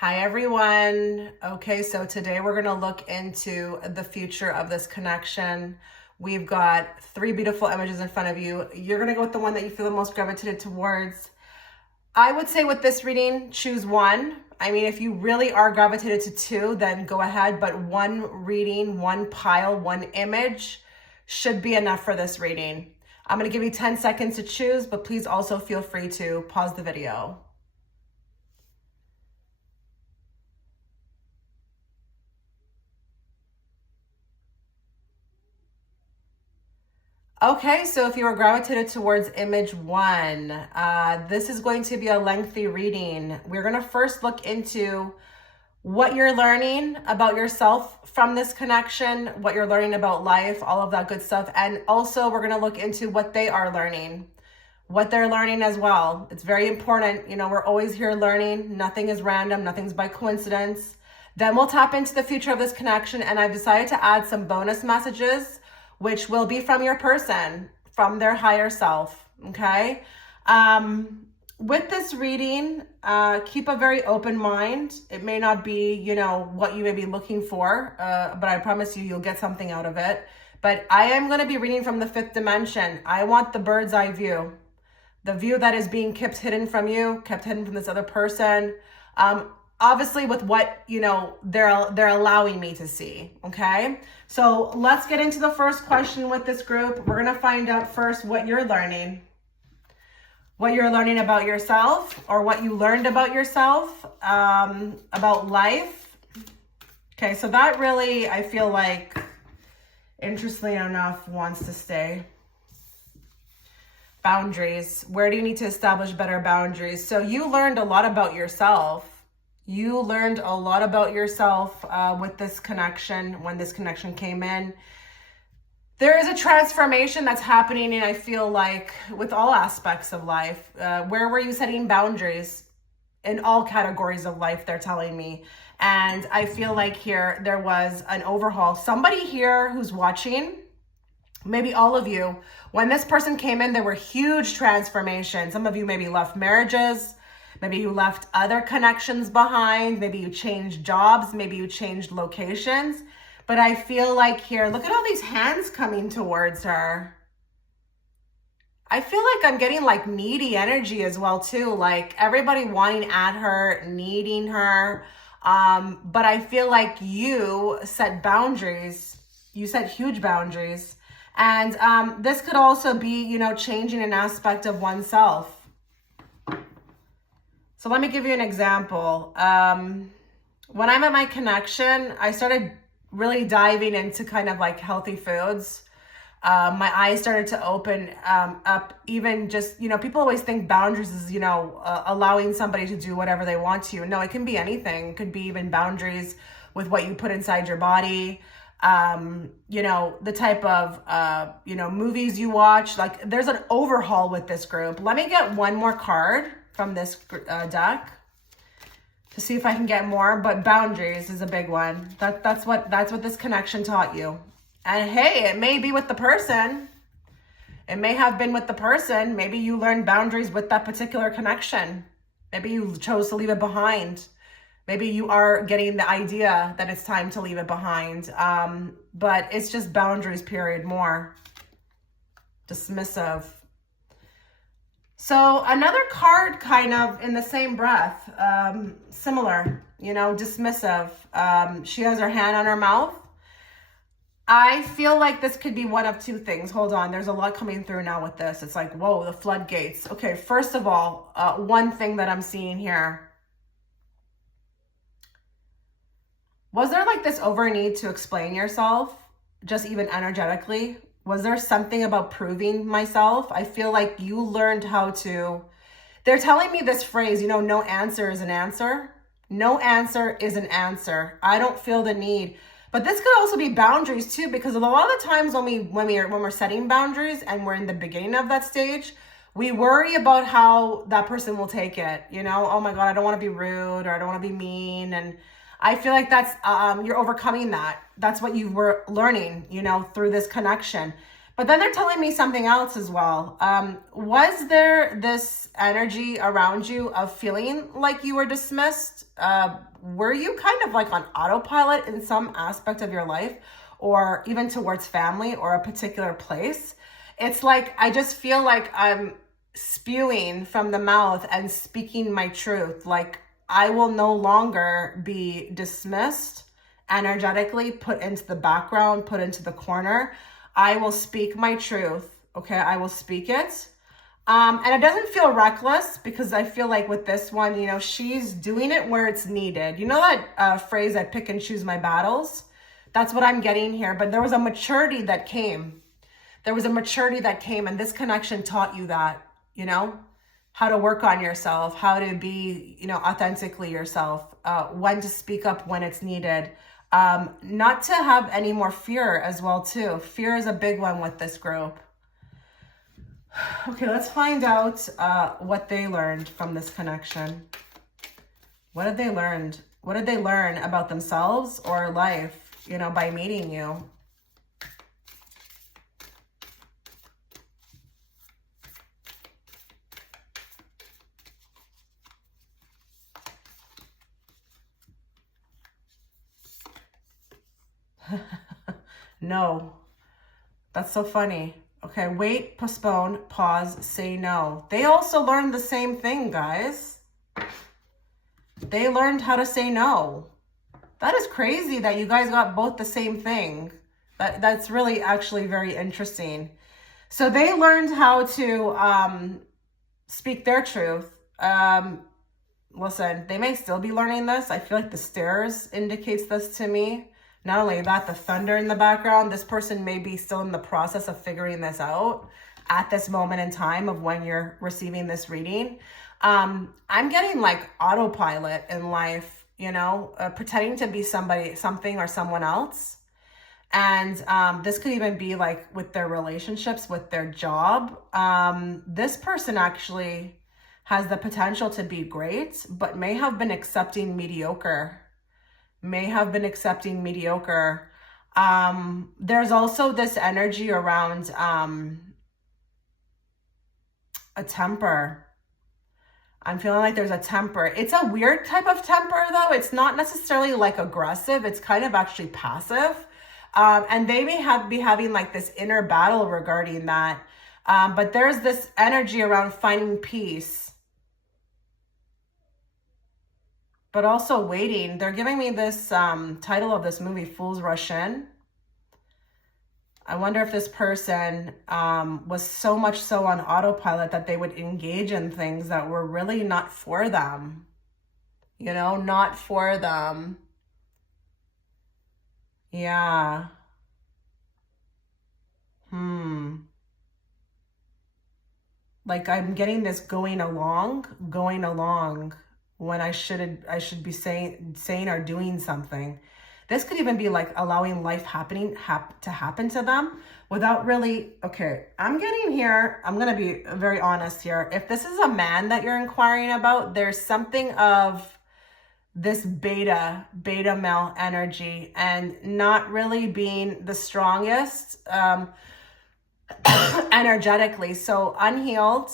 Hi everyone. Okay, so today we're going to look into the future of this connection. We've got three beautiful images in front of you. You're going to go with the one that you feel the most gravitated towards. I would say with this reading, choose one. I mean, if you really are gravitated to two, then go ahead, but one reading, one pile, one image should be enough for this reading. I'm going to give you 10 seconds to choose, but please also feel free to pause the video. Okay, so if you were gravitated towards image one, this is going to be a lengthy reading. We're going to first look into what you're learning about yourself from this connection, what you're learning about life, all of that good stuff. And also we're going to look into what they are learning, what they're learning as well. It's very important. You know, we're always here learning. Nothing is random. Nothing's by coincidence. Then we'll tap into the future of this connection. And I've decided to add some bonus messages which will be from your person, from their higher self, okay? With this reading, keep a very open mind. It may not be, you know, what you may be looking for, but I promise you, you'll get something out of it. But I am gonna be reading from the fifth dimension. I want the bird's eye view, the view that is being kept hidden from you, kept hidden from this other person. Obviously with what, you know, they're allowing me to see, okay? So let's get into the first question with this group. We're gonna find out first what you're learning about yourself, or what you learned about yourself, about life. Okay, so that really, I feel like, interestingly enough, wants to stay. Boundaries. Where do you need to establish better boundaries? So you learned a lot about yourself. You learned a lot about yourself with this connection, when this connection came in. There is a transformation that's happening, and I feel like with all aspects of life. Where were you setting boundaries? In all categories of life, they're telling me. And I feel like here there was an overhaul. Somebody here who's watching, maybe all of you, when this person came in, there were huge transformations. Some of you maybe left marriages. Maybe you left other connections behind. Maybe you changed jobs. Maybe you changed locations. But I feel like here, look at all these hands coming towards her. I feel like I'm getting like needy energy as well too. Like everybody wanting at her, needing her. But I feel like you set boundaries. You set huge boundaries. And this could also be, you know, changing an aspect of oneself. So let me give you an example. When I'm at my connection, I started really diving into kind of like healthy foods. My eyes started to open up, even just, you know, people always think boundaries is, you know, allowing somebody to do whatever they want to. No, it can be anything. It could be even boundaries with what you put inside your body. You know, the type of, you know, movies you watch. Like there's an overhaul with this group. Let me get one more card from this deck to see if I can get more, but boundaries is a big one. That's what this connection taught you. And hey, it may be with the person. It may have been with the person. Maybe you learned boundaries with that particular connection. Maybe you chose to leave it behind. Maybe you are getting the idea that it's time to leave it behind. But it's just boundaries, period, more. Dismissive. So another card kind of in the same breath, similar, you know, dismissive. She has her hand on her mouth. I feel like this could be one of two things. Hold on, there's a lot coming through now with this. It's like, whoa, the floodgates. Okay, first of all, one thing that I'm seeing here. Was there like this over need to explain yourself, just even energetically? Was there something about proving myself? I feel like you learned how to, they're telling me this phrase, you know, no answer is an answer. No answer is an answer. I don't feel the need. But this could also be boundaries too, because a lot of the times when we're setting boundaries and we're in the beginning of that stage, we worry about how that person will take it. You know, oh my God, I don't want to be rude, or I don't want to be mean. And I feel like that's, you're overcoming that. That's what you were learning, you know, through this connection. But then they're telling me something else as well. Was there this energy around you of feeling like you were dismissed? Were you kind of like on autopilot in some aspect of your life, or even towards family or a particular place? It's like, I just feel like I'm spewing from the mouth and speaking my truth. Like, I will no longer be dismissed, energetically put into the background, put into the corner. I will speak my truth. Okay, I will speak it. And it doesn't feel reckless, because I feel like with this one, you know, she's doing it where it's needed. You know that phrase, I pick and choose my battles? That's what I'm getting here. But there was a maturity that came. There was a maturity that came, and this connection taught you that, you know, how to work on yourself, how to be, you know, authentically yourself, when to speak up when it's needed. Not to have any more fear as well too. Fear is a big one with this group. Okay, let's find out what they learned from this connection. What did they learn? What did they learn about themselves or life, you know, by meeting you? No. That's so funny. Okay, wait, postpone, pause, say no. They also learned the same thing, guys. They learned how to say no. That is crazy that you guys got both the same thing. That's really actually very interesting. So they learned how to speak their truth. Listen, they may still be learning this. I feel like the stairs indicates this to me. Not only that, the thunder in the background, this person may be still in the process of figuring this out at this moment in time of when you're receiving this reading. I'm getting like autopilot in life, you know, pretending to be somebody, something, or someone else. And this could even be like with their relationships, with their job. This person actually has the potential to be great, but may have been accepting mediocre. There's also this energy around a temper. I'm feeling like there's a temper. It's a weird type of temper though. It's not necessarily like aggressive. It's kind of actually passive. And they may be having like this inner battle regarding that. But there's this energy around finding peace. But also waiting. They're giving me this title of this movie, Fools Rush In. I wonder if this person was so much so on autopilot that they would engage in things that were really not for them. You know, not for them. Yeah. Like I'm getting this going along. When I should be saying or doing something. This could even be like allowing life to happen to them without really, okay, I'm getting here, I'm going to be very honest here. If this is a man that you're inquiring about, there's something of this beta male energy and not really being the strongest energetically. So unhealed.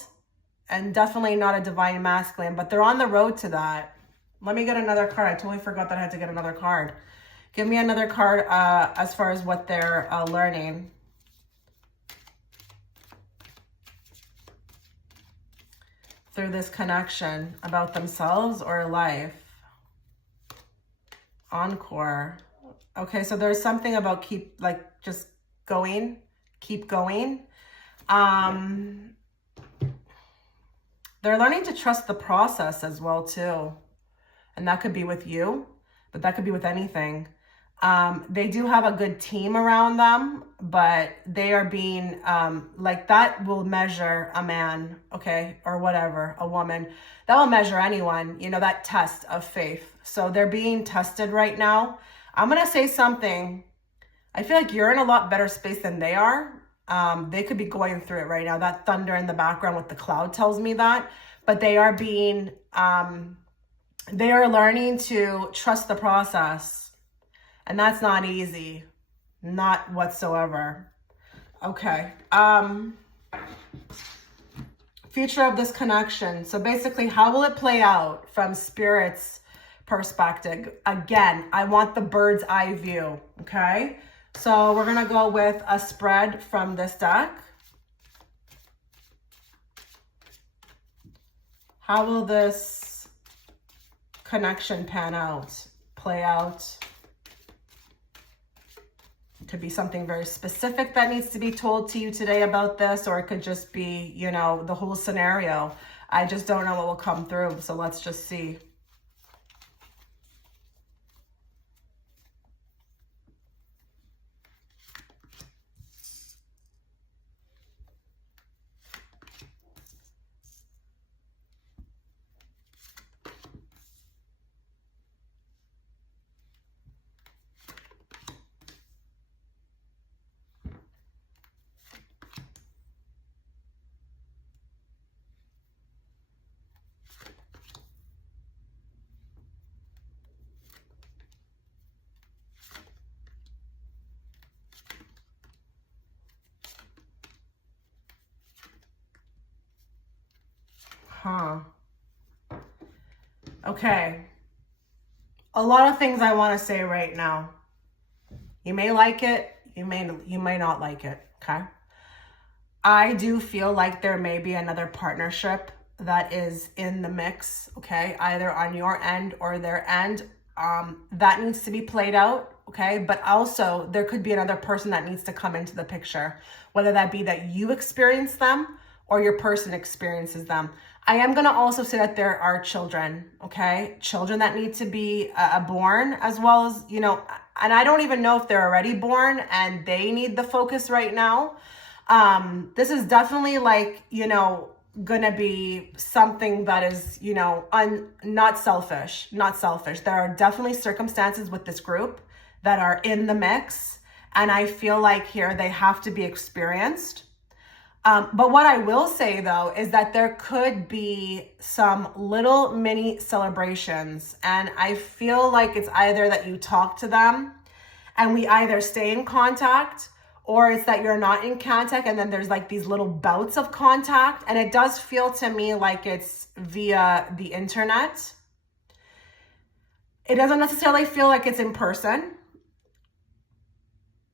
And definitely not a divine masculine, but they're on the road to that. Let me get another card. I totally forgot that I had to get another card. Give me another card as far as what they're learning. Through this connection about themselves or life. Encore. Okay, so there's something about keep going. They're learning to trust the process as well too. And that could be with you, but that could be with anything. They do have a good team around them, but they are being, like that will measure a man, okay, or whatever, a woman. That will measure anyone, you know, that test of faith. So they're being tested right now. I'm going to say something. I feel like you're in a lot better space than they are. They could be going through it right now. That thunder in the background with the cloud tells me that, but they are being, they are learning to trust the process, and that's not easy, not whatsoever. Okay. Future of this connection. So basically, how will it play out from Spirit's perspective? Again, I want the bird's eye view, okay? So we're going to go with a spread from this deck. How will this connection pan out, play out? It could be something very specific that needs to be told to you today about this, or it could just be, you know, the whole scenario. I just don't know what will come through, so let's just see. Okay. A lot of things I want to say right now. You may like it, you may not like it, okay? I do feel like there may be another partnership that is in the mix, okay? Either on your end or their end. That needs to be played out, okay? But also there could be another person that needs to come into the picture, whether that be that you experience them or your person experiences them. I am going to also say that there are children, okay? Children that need to be born, as well as, you know, and I don't even know if they're already born and they need the focus right now. This is definitely like, you know, gonna be something that is, you know, not selfish. There are definitely circumstances with this group that are in the mix. And I feel like here they have to be experienced. But what I will say though, is that there could be some little mini celebrations. And I feel like it's either that you talk to them and we either stay in contact, or it's that you're not in contact and then there's like these little bouts of contact. And it does feel to me like it's via the internet. It doesn't necessarily feel like it's in person.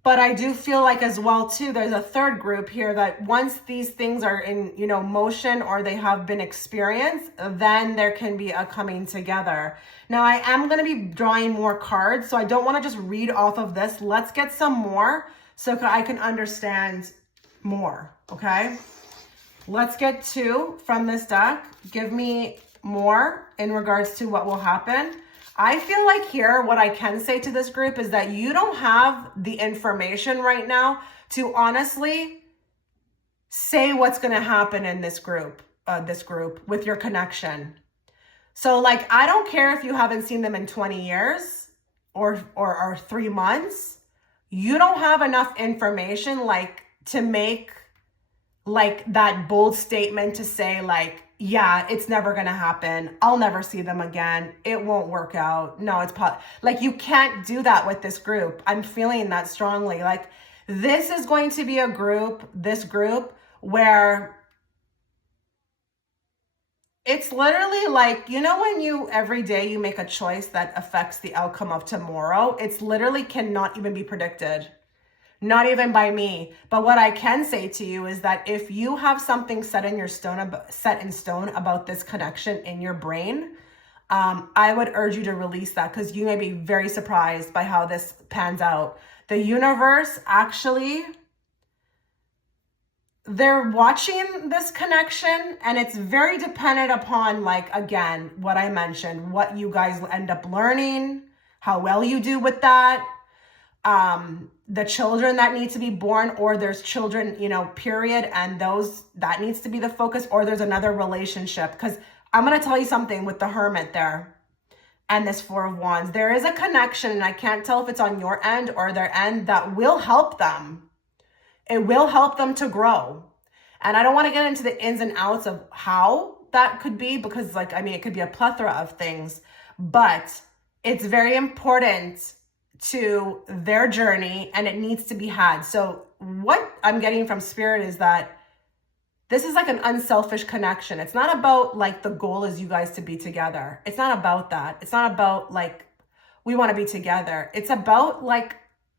But I do feel like as well too, there's a third group here that once these things are in, you know, motion or they have been experienced, then there can be a coming together. Now I am going to be drawing more cards, so I don't want to just read off of this. Let's get some more so I can understand more, okay? Let's get 2 from this deck. Give me more in regards to what will happen. I feel like here, what I can say to this group is that you don't have the information right now to honestly say what's going to happen in this group with your connection. So like, I don't care if you haven't seen them in 20 years or 3 months. You don't have enough information like to make like that bold statement to say like, yeah, it's never going to happen. I'll never see them again. It won't work out. No, like you can't do that with this group. I'm feeling that strongly. Like this is going to be this group where it's literally like, you know, when you every day you make a choice that affects the outcome of tomorrow, it's literally cannot even be predicted. Not even by me. But what I can say to you is that if you have something set in stone about this connection in your brain, I would urge you to release that, because you may be very surprised by how this pans out. The universe actually, they're watching this connection, and it's very dependent upon, like, again, what I mentioned, what you guys end up learning, how well you do with that. The children that need to be born, or there's children, you know, period. And that needs to be the focus, or there's another relationship. Because I'm going to tell you something with the Hermit there and this 4 of Wands, there is a connection, and I can't tell if it's on your end or their end, that will help them. It will help them to grow. And I don't want to get into the ins and outs of how that could be, because like, I mean, it could be a plethora of things, but it's very important to their journey, and it needs to be had. So what I'm getting from Spirit is that this is like an unselfish connection. It's not about like the goal is you guys to be together. It's not about that. It's not about like we want to be together. It's about like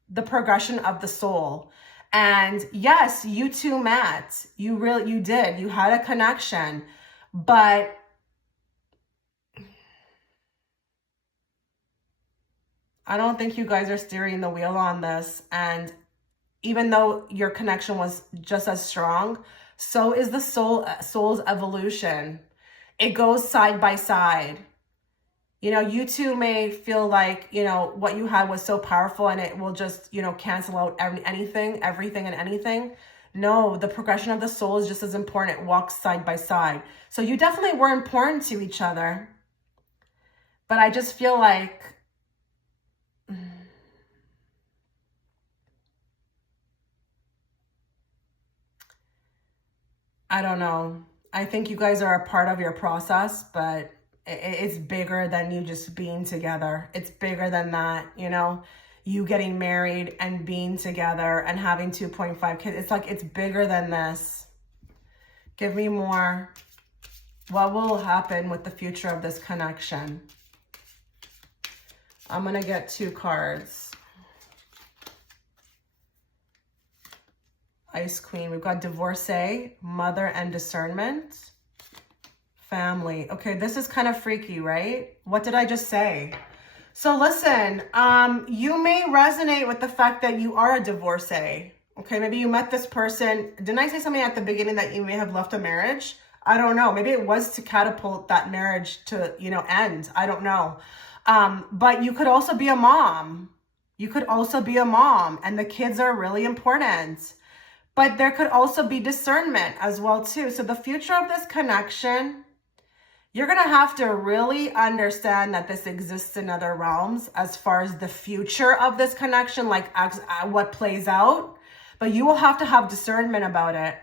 the progression of the soul. And yes, you two met. You did. You had a connection. But I don't think you guys are steering the wheel on this. And even though your connection was just as strong, so is the soul's evolution. It goes side by side. You know, you two may feel like, you know, what you had was so powerful and it will just, you know, cancel out everything and anything. No, the progression of the soul is just as important. It walks side by side. So you definitely were important to each other. But I just feel like I don't know. I think you guys are a part of your process, but it's bigger than you just being together. It's bigger than that, you know, you getting married and being together and having 2.5 kids. It's like, it's bigger than this. Give me more. What will happen with the future of this connection? I'm going to get 2 cards. Ice Queen. We've got divorcee, mother, and discernment. Family. Okay, this is kind of freaky, right? What did I just say? So listen, you may resonate with the fact that you are a divorcee. Okay, maybe you met this person. Didn't I say something at the beginning that you may have left a marriage? I don't know. Maybe it was to catapult that marriage to, you know, end. I don't know. But you could also be a mom. You could also be a mom, and the kids are really important. But there could also be discernment as well, too. So the future of this connection, you're going to have to really understand that this exists in other realms as far as the future of this connection, like what plays out. But you will have to have discernment about it.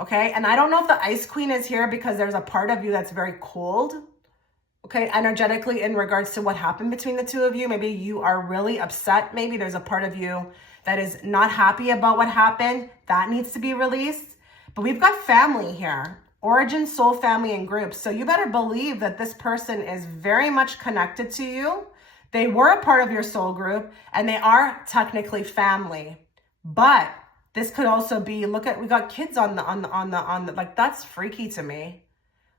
Okay? And I don't know if the Ice Queen is here because there's a part of you that's very cold. Okay? Energetically in regards to what happened between the two of you. Maybe you are really upset. Maybe there's a part of you that is not happy about what happened. That needs to be released. But we've got family here. Origin, soul, family, and groups. So you better believe that this person is very much connected to you. They were a part of your soul group, and they are technically family. But this could also be, look at, we got kids on the, like, that's freaky to me.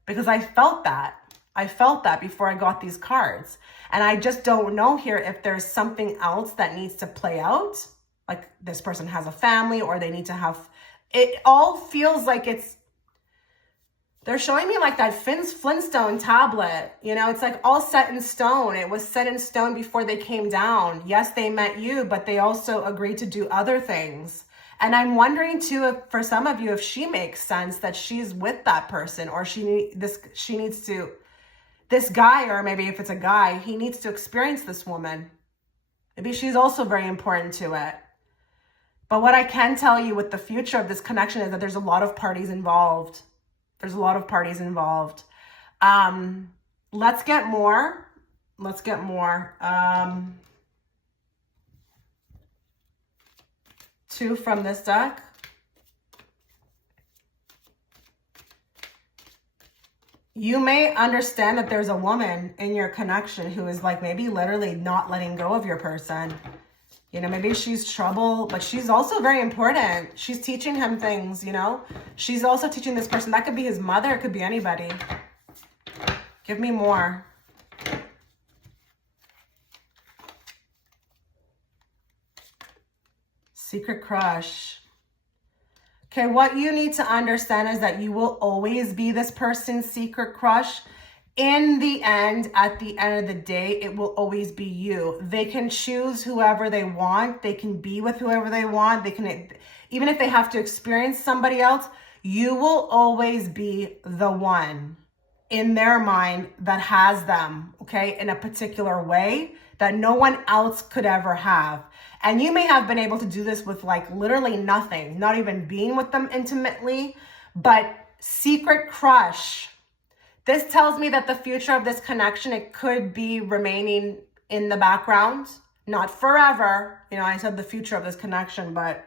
Because I felt that. I felt that before I got these cards. And I just don't know here if there's something else that needs to play out. Like this person has a family, or they need to have, it all feels like it's, they're showing me like that Flintstone tablet, you know, it's like all set in stone. It was set in stone before they came down. Yes, they met you, but they also agreed to do other things. And I'm wondering too, if for some of you, if she makes sense that she's with that person, or this guy, or maybe if it's a guy, he needs to experience this woman. Maybe she's also very important to it. But what I can tell you with the future of this connection is that there's a lot of parties involved. There's a lot of parties involved. Let's get more. Let's get more. 2 from this deck. You may understand that there's a woman in your connection who is like maybe literally not letting go of your person. You know, maybe she's trouble, but she's also very important. She's teaching him things, you know. She's also teaching this person. That could be his mother. It could be anybody. Give me more. Secret crush. Okay, what you need to understand is that you will always be this person's secret crush. In the end, at the end of the day, it will always be you. They can choose whoever they want. They can be with whoever they want. They can, even if they have to experience somebody else, you will always be the one in their mind that has them, okay, in a particular way that no one else could ever have. And you may have been able to do this with like literally nothing, not even being with them intimately, but secret crush. This tells me that the future of this connection, it could be remaining in the background, not forever. You know, I said the future of this connection, but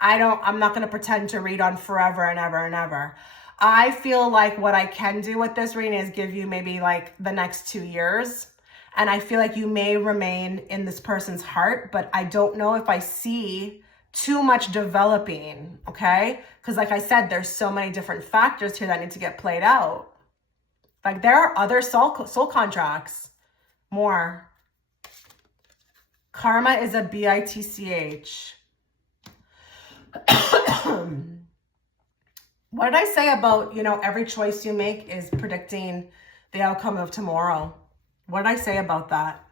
I'm not going to pretend to read on forever and ever and ever. I feel like what I can do with this reading is give you maybe like the next 2 years. And I feel like you may remain in this person's heart, but I don't know if I see too much developing, okay? Because like I said, there's so many different factors here that need to get played out. Like there are other soul contracts. More. Karma is a bitch. What did I say about, every choice you make is predicting the outcome of tomorrow? What did I say about that?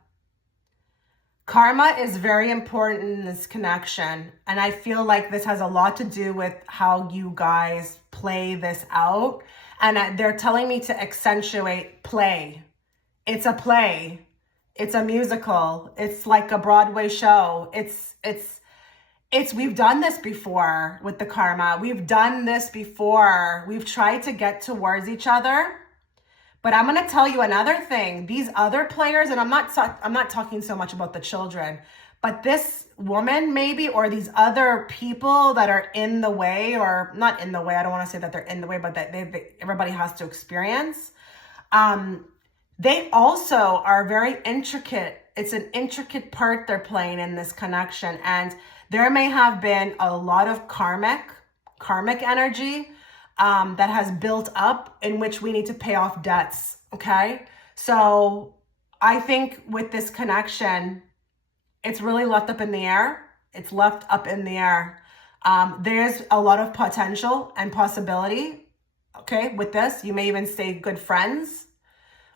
Karma is very important in this connection. And I feel like this has a lot to do with how you guys play this out. And they're telling me to accentuate play. It's a play. It's a musical. It's like a Broadway show. We've done this before with the karma. We've done this before. We've tried to get towards each other. But I'm going to tell you another thing. These other players, and I'm not talking so much about the children, but this woman maybe, or these other people that are in the way, or not in the way. I don't want to say that they're in the way, but that everybody has to experience. They also are very intricate. It's an intricate part they're playing in this connection. And there may have been a lot of karmic energy that has built up in which we need to pay off debts, okay? So I think with this connection, it's really left up in the air. It's left up in the air. There's a lot of potential and possibility, okay, with this. You may even stay good friends,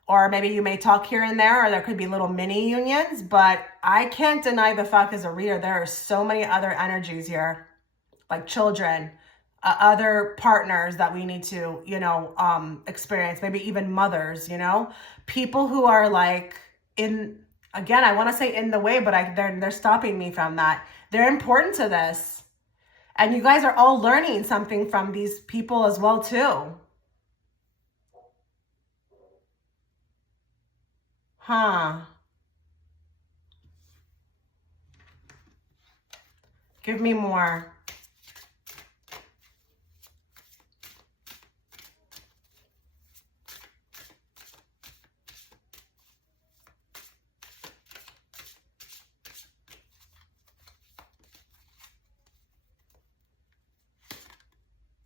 or maybe you may talk here and there, or there could be little mini unions, but I can't deny the fact as a reader, there are so many other energies here, like children, other partners that we need to, experience, maybe even mothers, people who are like again, I want to say in the way, but they're stopping me from that. They're important to this. And you guys are all learning something from these people as well, too. Huh. Give me more.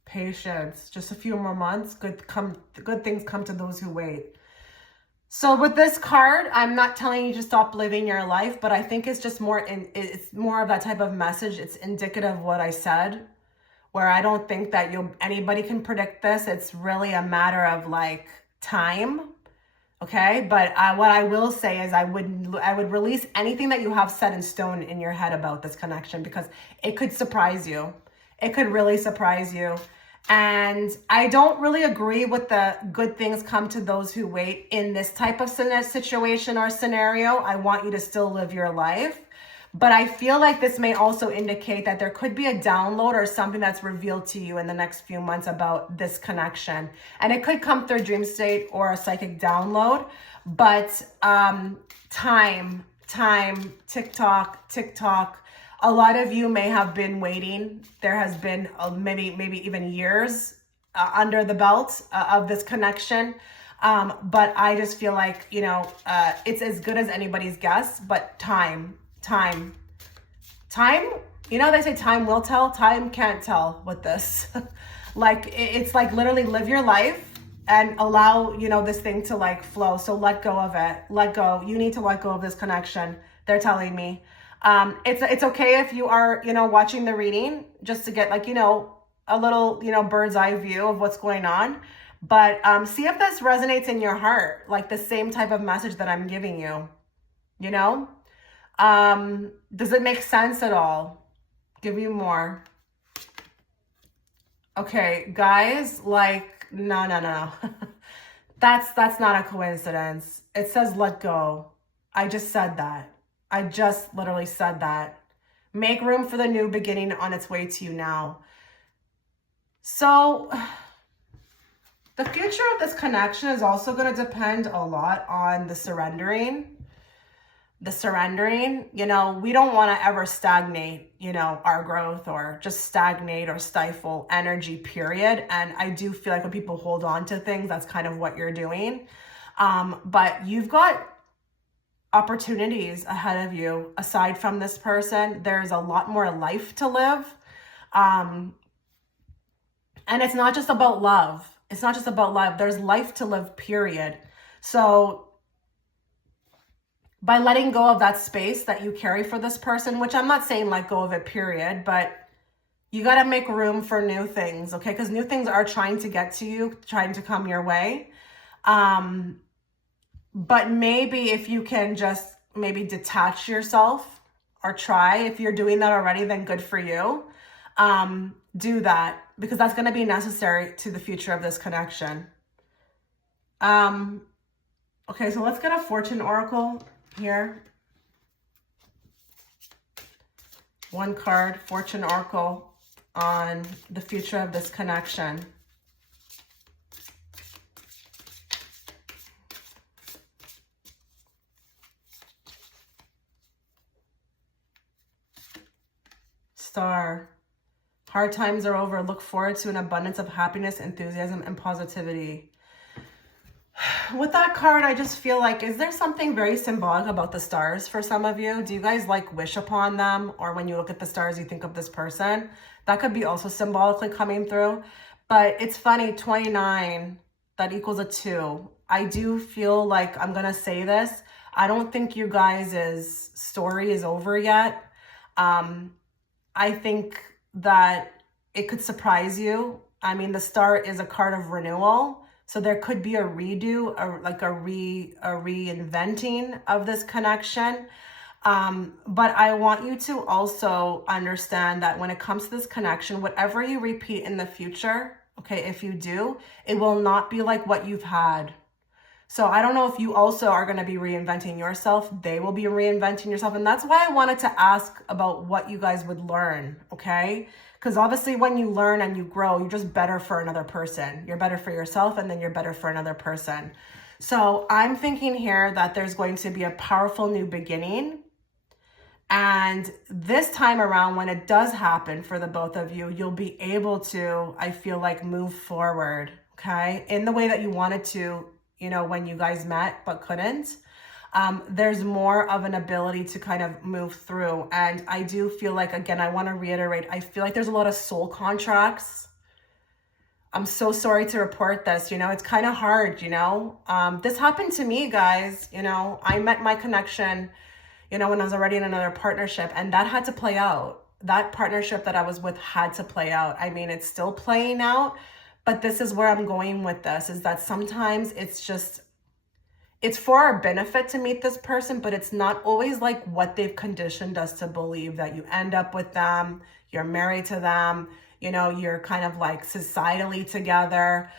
Patience. Just a few more months. Good things come to those who wait. So with this card, I'm not telling you to stop living your life, but I think it's just it's more of that type of message. It's indicative of what I said, where I don't think that anybody can predict this. It's really a matter of like time. Okay. But what I will say is I would release anything that you have set in stone in your head about this connection, because it could surprise you. It could really surprise you. And I don't really agree with the good things come to those who wait in this type of situation or scenario. I want you to still live your life. But I feel like this may also indicate that there could be a download or something that's revealed to you in the next few months about this connection. And it could come through dream state or a psychic download. But time, TikTok. A lot of you may have been waiting. There has been maybe even years under the belt of this connection. But I just feel like, it's as good as anybody's guess, but time, they say time will tell. Time can't tell with this. Like, it's like literally live your life and allow, this thing to like flow. So let go of it. Let go. You need to let go of this connection. They're telling me. It's okay if you are, watching the reading just to get like, a little, bird's eye view of what's going on. But see if this resonates in your heart, like the same type of message that I'm giving you, does it make sense at all? Give me more. Okay, guys, like, no. That's not a coincidence. It says let go. I just said that. I just literally said that. Make room for the new beginning on its way to you now. So the future of this connection is also going to depend a lot on the surrendering. the surrendering, you know, we don't want to ever stagnate, you know, our growth or just stagnate or stifle energy, period. And I do feel like when people hold on to things, that's kind of what you're doing. But you've got opportunities ahead of you. Aside from this person, there's a lot more life to live. And it's not just about love. It's not just about love. There's life to live, period. So by letting go of that space that you carry for this person, which I'm not saying let go of it, period, but you got to make room for new things, okay? Because new things are trying to get to you, trying to come your way. But maybe if you can just maybe detach yourself, or try, if you're doing that already, then good for you. Do that, because that's going to be necessary to the future of this connection. Okay, so let's get a fortune oracle here. One card, fortune oracle on the future of this connection. Star. Hard times are over. Look forward to an abundance of happiness, enthusiasm, and positivity. With that card, I just feel like, is there something very symbolic about the stars for some of you? Do you guys like wish upon them? Or when you look at the stars, you think of this person? That could be also symbolically coming through. But it's funny, 29, that equals a 2. I do feel like, I'm going to say this, I don't think you guys' story is over yet. I think that it could surprise you. I mean, the star is a card of renewal. So there could be a redo, a reinventing of this connection. But I want you to also understand that when it comes to this connection, whatever you repeat in the future, okay, if you do, it will not be like what you've had. So I don't know if you also are going to be reinventing yourself. They will be reinventing yourself. And that's why I wanted to ask about what you guys would learn, okay? Because obviously when you learn and you grow, you're just better for another person. You're better for yourself, and then you're better for another person. So I'm thinking here that there's going to be a powerful new beginning. And this time around, when it does happen for the both of you, you'll be able to, I feel like, move forward, okay? In the way that you wanted to, you know, when you guys met but couldn't. There's more of an ability to kind of move through. And I do feel like, again, I want to reiterate, I feel like there's a lot of soul contracts. I'm so sorry to report this, you know, it's kind of hard, you know. This happened to me, guys. You know, I met my connection, you know, when I was already in another partnership, and that had to play out. That partnership that I was with had to play out. I mean, it's still playing out, but this is where I'm going with this, is that sometimes it's for our benefit to meet this person, but it's not always like what they've conditioned us to believe, that you end up with them, you're married to them, you know, you're kind of like societally together.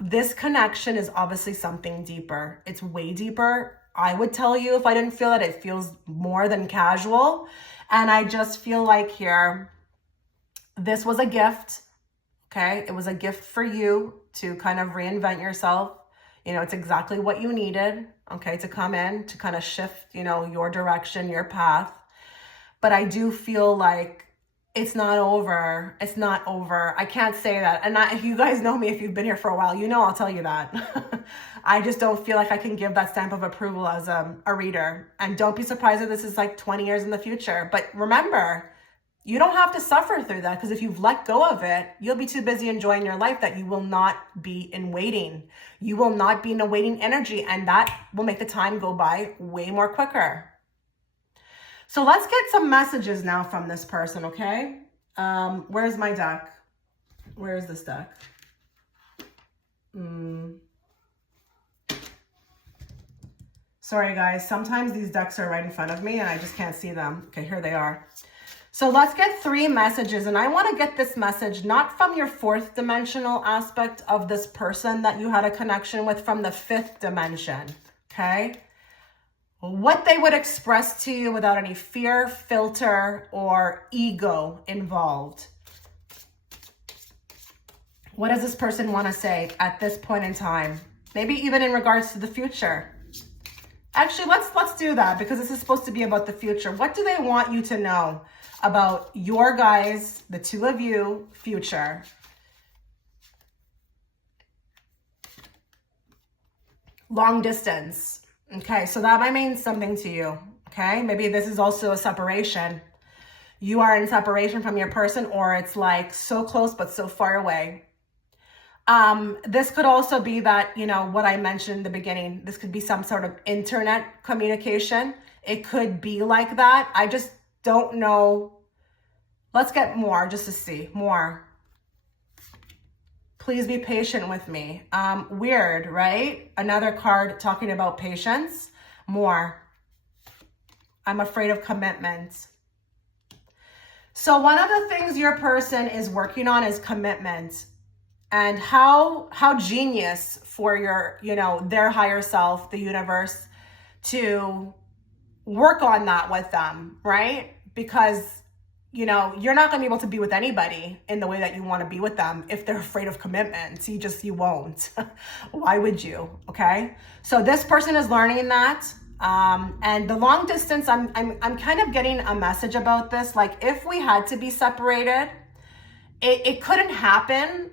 This connection is obviously something deeper. It's way deeper. I would tell you, if I didn't feel it, it feels more than casual. And I just feel like here, this was a gift. Okay, it was a gift for you to kind of reinvent yourself. You know, it's exactly what you needed, okay, to come in, to kind of shift, you know, your direction, your path. But I do feel like it's not over. It's not over. I can't say that. And if you guys know me, if you've been here for a while, you know I'll tell you that. I just don't feel like I can give that stamp of approval as a reader. And don't be surprised if this is like 20 years in the future. But remember, you don't have to suffer through that, because if you've let go of it, you'll be too busy enjoying your life that you will not be in waiting. You will not be in a waiting energy, and that will make the time go by way more quicker. So let's get some messages now from this person, okay? Where's my deck? Where's this deck? Sorry, guys. Sometimes these decks are right in front of me and I just can't see them. Okay, here they are. So let's get 3 messages, and I want to get this message not from your 4th dimensional aspect of this person that you had a connection with, from the 5th dimension, okay? What they would express to you without any fear, filter, or ego involved. What does this person want to say at this point in time? Maybe even in regards to the future. Actually, let's do that because this is supposed to be about the future. What do they want you to know about your guys, the two of you, future? Long distance. Okay, so that might mean something to you. Okay, maybe this is also a separation. You are in separation from your person, or it's like so close but so far away. This could also be that, you know, what I mentioned in the beginning, this could be some sort of internet communication. It could be like that. I just don't know. Let's get more just to see more. Please be patient with me. Weird, right? Another card talking about patience. More. I'm afraid of commitment. So one of the things your person is working on is commitment. And how genius for your, you know, their higher self, the universe, to work on that with them, right? Because, you know, you're not going to be able to be with anybody in the way that you want to be with them if they're afraid of commitment. You won't. Why would you? Okay. So this person is learning that. And the long distance, I'm kind of getting a message about this. Like if we had to be separated, it couldn't happen.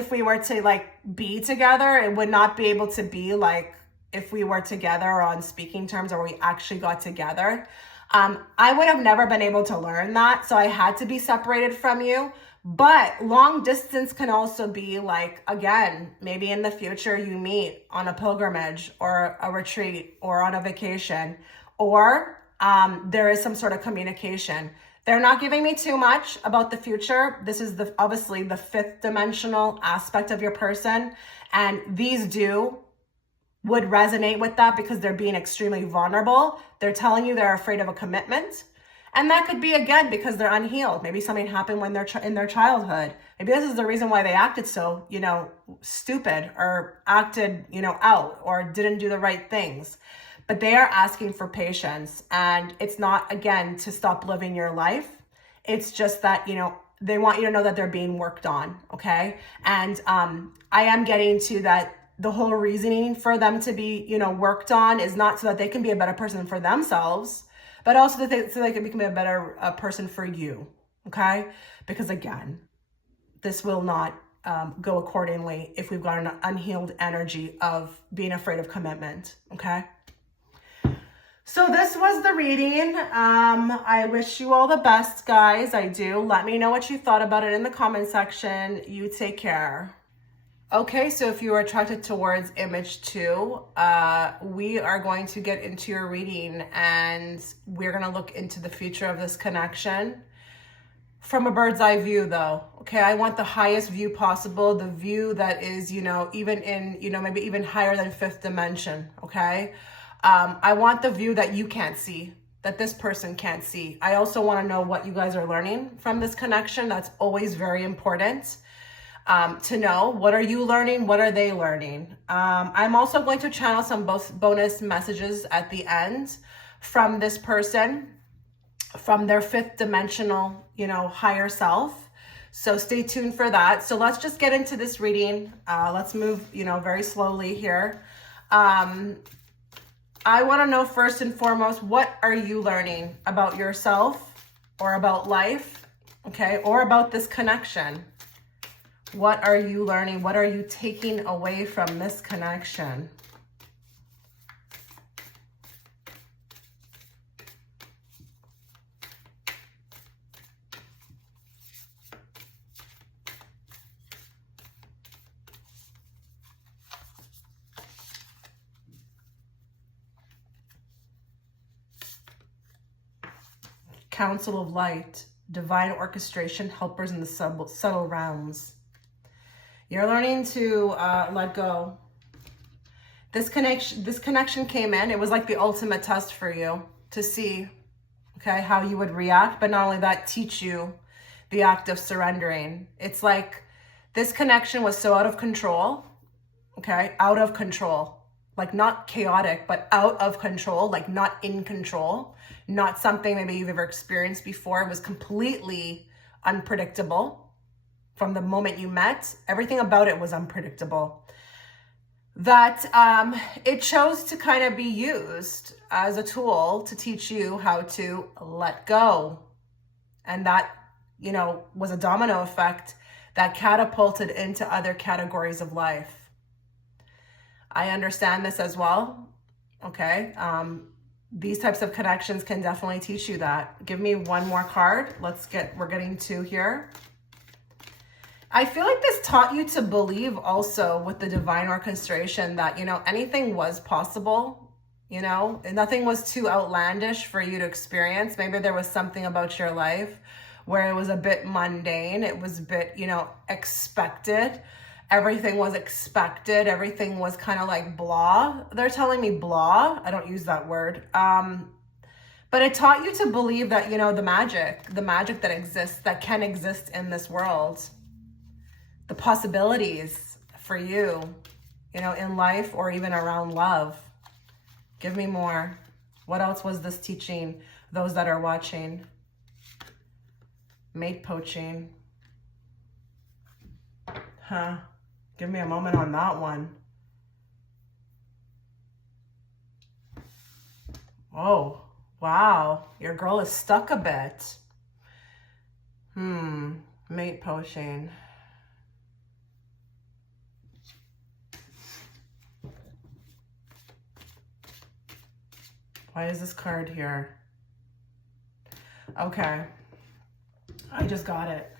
If we were to like be together, it would not be able to be like if we were together on speaking terms or we actually got together. I would have never been able to learn that. So I had to be separated from you. But long distance can also be like, again, maybe in the future you meet on a pilgrimage or a retreat or on a vacation, or there is some sort of communication. They're not giving me too much about the future. This is obviously the fifth dimensional aspect of your person. And these would resonate with that because they're being extremely vulnerable. They're telling you they're afraid of a commitment. And that could be, again, because they're unhealed. Maybe something happened when they're in their childhood. Maybe this is the reason why they acted so, you know, stupid or acted, you know, out or didn't do the right things. But they are asking for patience, and it's not, again, to stop living your life. It's just that, you know, they want you to know that they're being worked on, okay? And I am getting to that the whole reasoning for them to be, you know, worked on is not so that they can be a better person for themselves, but also so they can become a better person for you, okay? Because again, this will not go accordingly if we've got an unhealed energy of being afraid of commitment, okay? So this was the reading. I wish you all the best, guys. I do. Let me know what you thought about it in the comment section. You take care. Okay, so if you are attracted towards image 2, we are going to get into your reading, and we're going to look into the future of this connection from a bird's eye view, though. Okay, I want the highest view possible, the view that is, you know, even in, you know, maybe even higher than fifth dimension, okay? I want the view that you can't see, that this person can't see. I also want to know what you guys are learning from this connection. That's always very important to know. What are you learning? What are they learning? I'm also going to channel some bonus messages at the end from this person, from their fifth dimensional, you know, higher self. So stay tuned for that. So let's just get into this reading. Let's move, you know, very slowly here. I want to know first and foremost, what are you learning about yourself or about life, okay, or about this connection? What are you learning? What are you taking away from this connection? Council of Light, divine orchestration, helpers in the subtle realms. You're learning to let go. This connection came in. It was like the ultimate test for you to see, okay, how you would react. But not only that, teach you the act of surrendering. It's like this connection was so out of control, okay, out of control. Like not chaotic, but out of control, like not in control, not something maybe you've ever experienced before. It was completely unpredictable from the moment you met. Everything about it was unpredictable. that it chose to kind of be used as a tool to teach you how to let go. And that, was a domino effect that catapulted into other categories of life. I understand this as well. Okay. These types of connections can definitely teach you that. Give me one more card. We're getting 2 here. I feel like this taught you to believe also with the divine orchestration that, anything was possible, and nothing was too outlandish for you to experience. Maybe there was something about your life where it was a bit mundane. It was a bit, expected. Everything was expected. Everything was kind of like blah. They're telling me blah. I don't use that word. But it taught you to believe that, the magic that exists, that can exist in this world, the possibilities for you, in life or even around love. Give me more. What else was this teaching those that are watching? Mate poaching. Huh. Give me a moment on that one. Oh, wow. Your girl is stuck a bit. Mate poaching. Why is this card here? Okay. I just got it.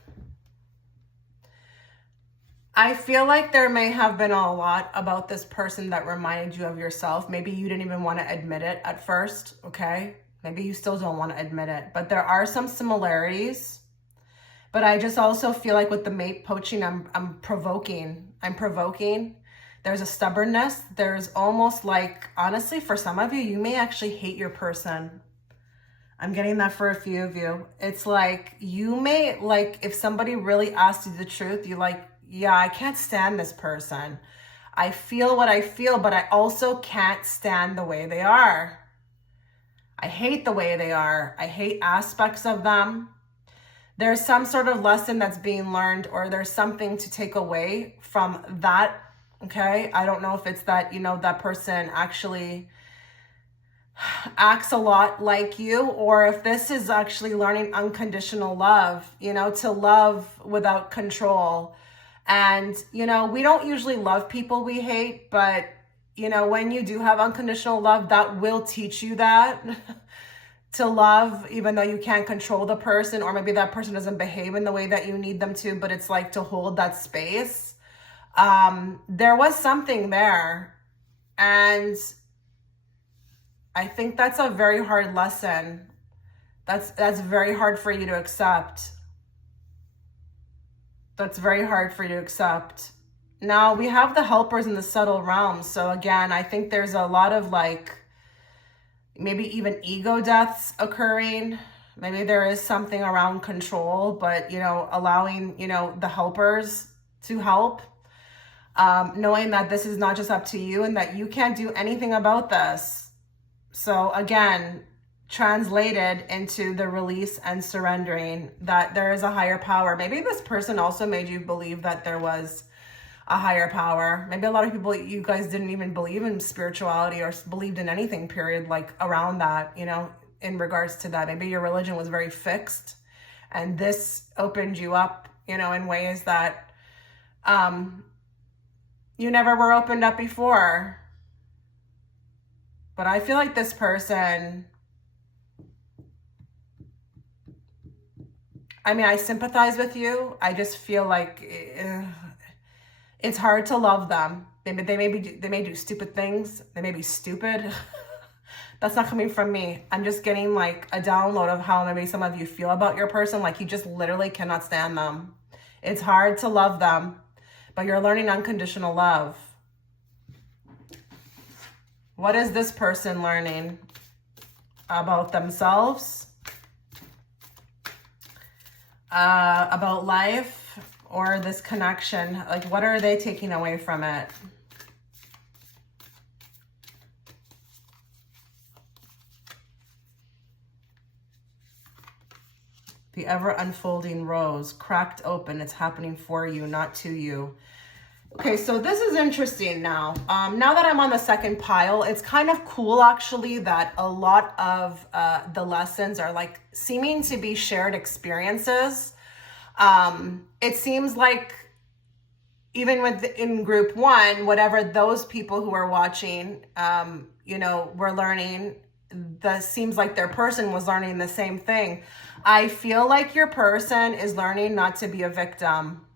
I feel like there may have been a lot about this person that reminded you of yourself. Maybe you didn't even want to admit it at first, okay? Maybe you still don't want to admit it, but there are some similarities. But I just also feel like with the mate poaching, I'm provoking. There's a stubbornness. There's almost like, honestly, for some of you, you may actually hate your person. I'm getting that for a few of you. It's like, you may, like, if somebody really asked you the truth, you like, yeah, I can't stand this person. I feel what I feel, but I also can't stand the way they are. I hate the way they are. I hate aspects of them. There's some sort of lesson that's being learned, or there's something to take away from that. Okay. I don't know if it's that, that person actually acts a lot like you, or if this is actually learning unconditional love, to love without control. And, we don't usually love people we hate, but, when you do have unconditional love, that will teach you that to love, even though you can't control the person, or maybe that person doesn't behave in the way that you need them to, but it's like to hold that space. There was something there. And I think that's a very hard lesson. That's very hard for you to accept. That's very hard for you to accept. Now we have the helpers in the subtle realms. So again, I think there's a lot of like, maybe even ego deaths occurring. Maybe there is something around control, but, allowing, the helpers to help. Knowing that this is not just up to you and that you can't do anything about this. So again, translated into the release and surrendering, that there is a higher power. Maybe this person also made you believe that there was a higher power. Maybe a lot of people, you guys didn't even believe in spirituality or believed in anything, period, like around that, in regards to that. Maybe your religion was very fixed, and this opened you up, in ways that you never were opened up before. But I feel like this person, I sympathize with you. I just feel like it's hard to love them. They may do stupid things. They may be stupid. That's not coming from me. I'm just getting like a download of how maybe some of you feel about your person. Like you just literally cannot stand them. It's hard to love them, but you're learning unconditional love. What is this person learning about themselves, about life, or this connection? Like, what are they taking away from it? The ever unfolding rose, cracked open. It's happening for you, not to you. Okay, so this is interesting now. Now that I'm on the second pile, it's kind of cool actually that a lot of the lessons are like seeming to be shared experiences. It seems like even in group one, whatever those people who are watching, were learning, seems like their person was learning the same thing. I feel like your person is learning not to be a victim.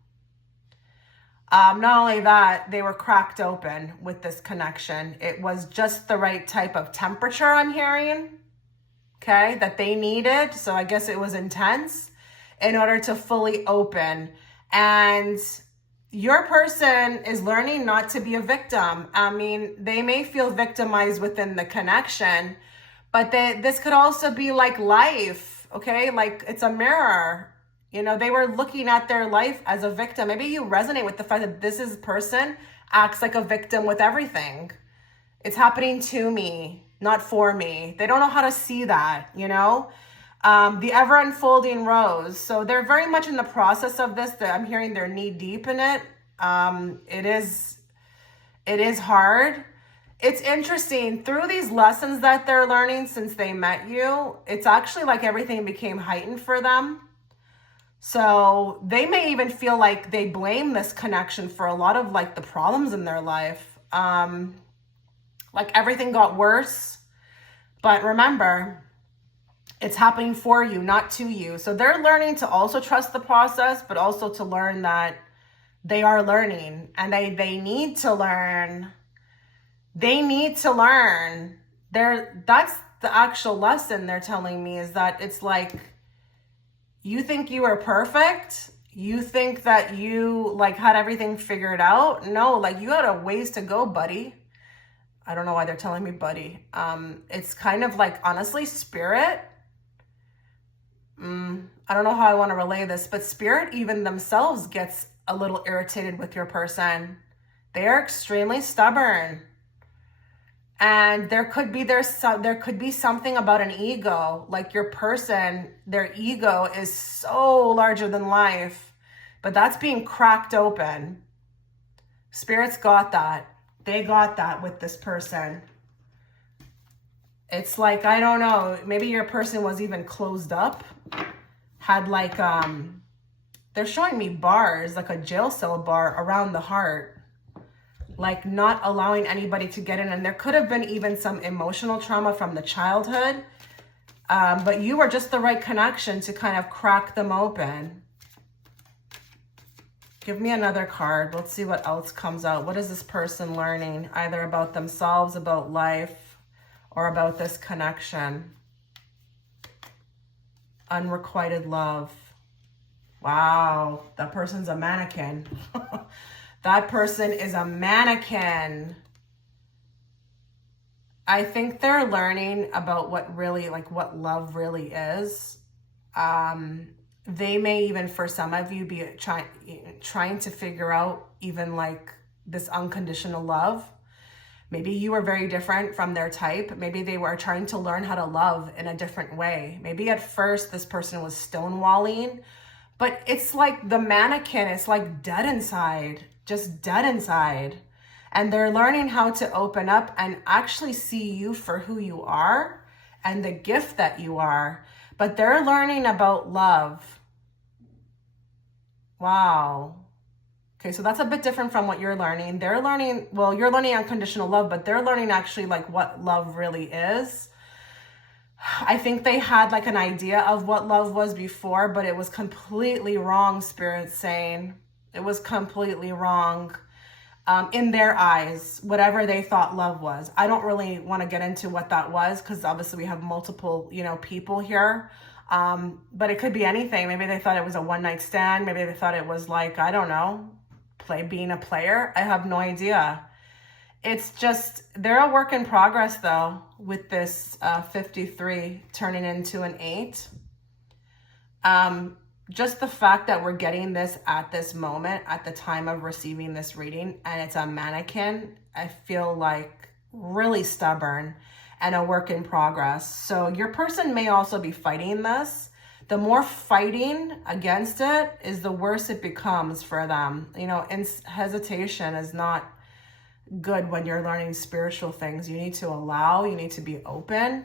Not only that, they were cracked open with this connection. It was just the right type of temperature, I'm hearing, okay, that they needed. So I guess it was intense in order to fully open. And your person is learning not to be a victim. I mean, they may feel victimized within the connection, but this could also be like life, okay? Like it's a mirror. They were looking at their life as a victim. Maybe you resonate with the fact that this person acts like a victim with everything. It's happening to me, not for me. They don't know how to see that, the ever unfolding rose. So they're very much in the process of this. I'm hearing they're knee deep in it. It is hard. It's interesting through these lessons that they're learning since they met you. It's actually like everything became heightened for them. So they may even feel like they blame this connection for a lot of like the problems in their life. Like everything got worse, but remember, it's happening for you, not to you. So they're learning to also trust the process, but also to learn that they are learning and they need to learn. They need to learn. That's the actual lesson they're telling me, is that it's like, you think you are perfect. You think that you like had everything figured out. No, like you had a ways to go, buddy. I don't know why they're telling me buddy. It's kind of like, honestly, spirit. I don't know how I want to relay this, but spirit even themselves gets a little irritated with your person. They are extremely stubborn. And there could be something about an ego, like your person, their ego is so larger than life, but that's being cracked open. Spirits got that. They got that with this person. It's like, I don't know, maybe your person was even closed up, had like, they're showing me bars, like a jail cell bar around the heart. Like not allowing anybody to get in. And there could have been even some emotional trauma from the childhood. But you were just the right connection to kind of crack them open. Give me another card. Let's see what else comes out. What is this person learning? Either about themselves, about life, or about this connection. Unrequited love. Wow, that person's a mannequin. That person is a mannequin. I think they're learning about what love really is. They may even, for some of you, be trying to figure out even like this unconditional love. Maybe you were very different from their type. Maybe they were trying to learn how to love in a different way. Maybe at first this person was stonewalling, but it's like the mannequin, it's like dead inside. Just dead inside. And they're learning how to open up and actually see you for who you are and the gift that you are. But they're learning about love. Wow. Okay, so that's a bit different from what you're learning. They're learning, well, you're learning unconditional love, but they're learning actually like what love really is. I think they had like an idea of what love was before, but it was completely wrong, Spirit's saying. It was completely wrong in their eyes, whatever they thought love was. I don't really want to get into what that was because obviously we have multiple, people here. But it could be anything. Maybe they thought it was a one-night stand. Maybe they thought it was like, I don't know, being a player. I have no idea. It's just, they're a work in progress though, with this 53 turning into an 8. Just the fact that we're getting this at this moment, at the time of receiving this reading, and it's a mannequin, I feel like really stubborn and a work in progress. So your person may also be fighting this. the more fighting against it is, the worse it becomes for them. You know, and hesitation is not good when you're learning spiritual things. You need to allow, you need to be open.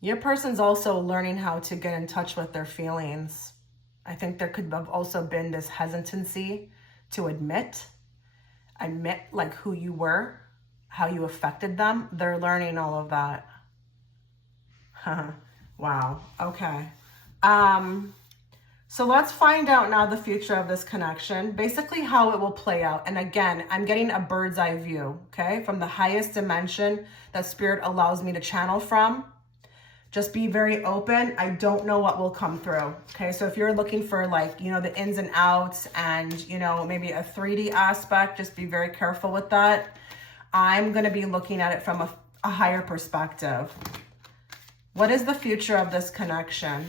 Your person's also learning how to get in touch with their feelings. I think there could have also been this hesitancy to admit like who you were, how you affected them. They're learning all of that. Wow. Okay. So let's find out now the future of this connection, basically how it will play out. And again, I'm getting a bird's eye view, okay, from the highest dimension that Spirit allows me to channel from. Just be very open. I don't know what will come through, okay? So if you're looking for, like, you know, the ins and outs and, you know, maybe a 3D aspect, just be very careful with that. I'm going to be looking at it from a higher perspective. What is the future of this connection?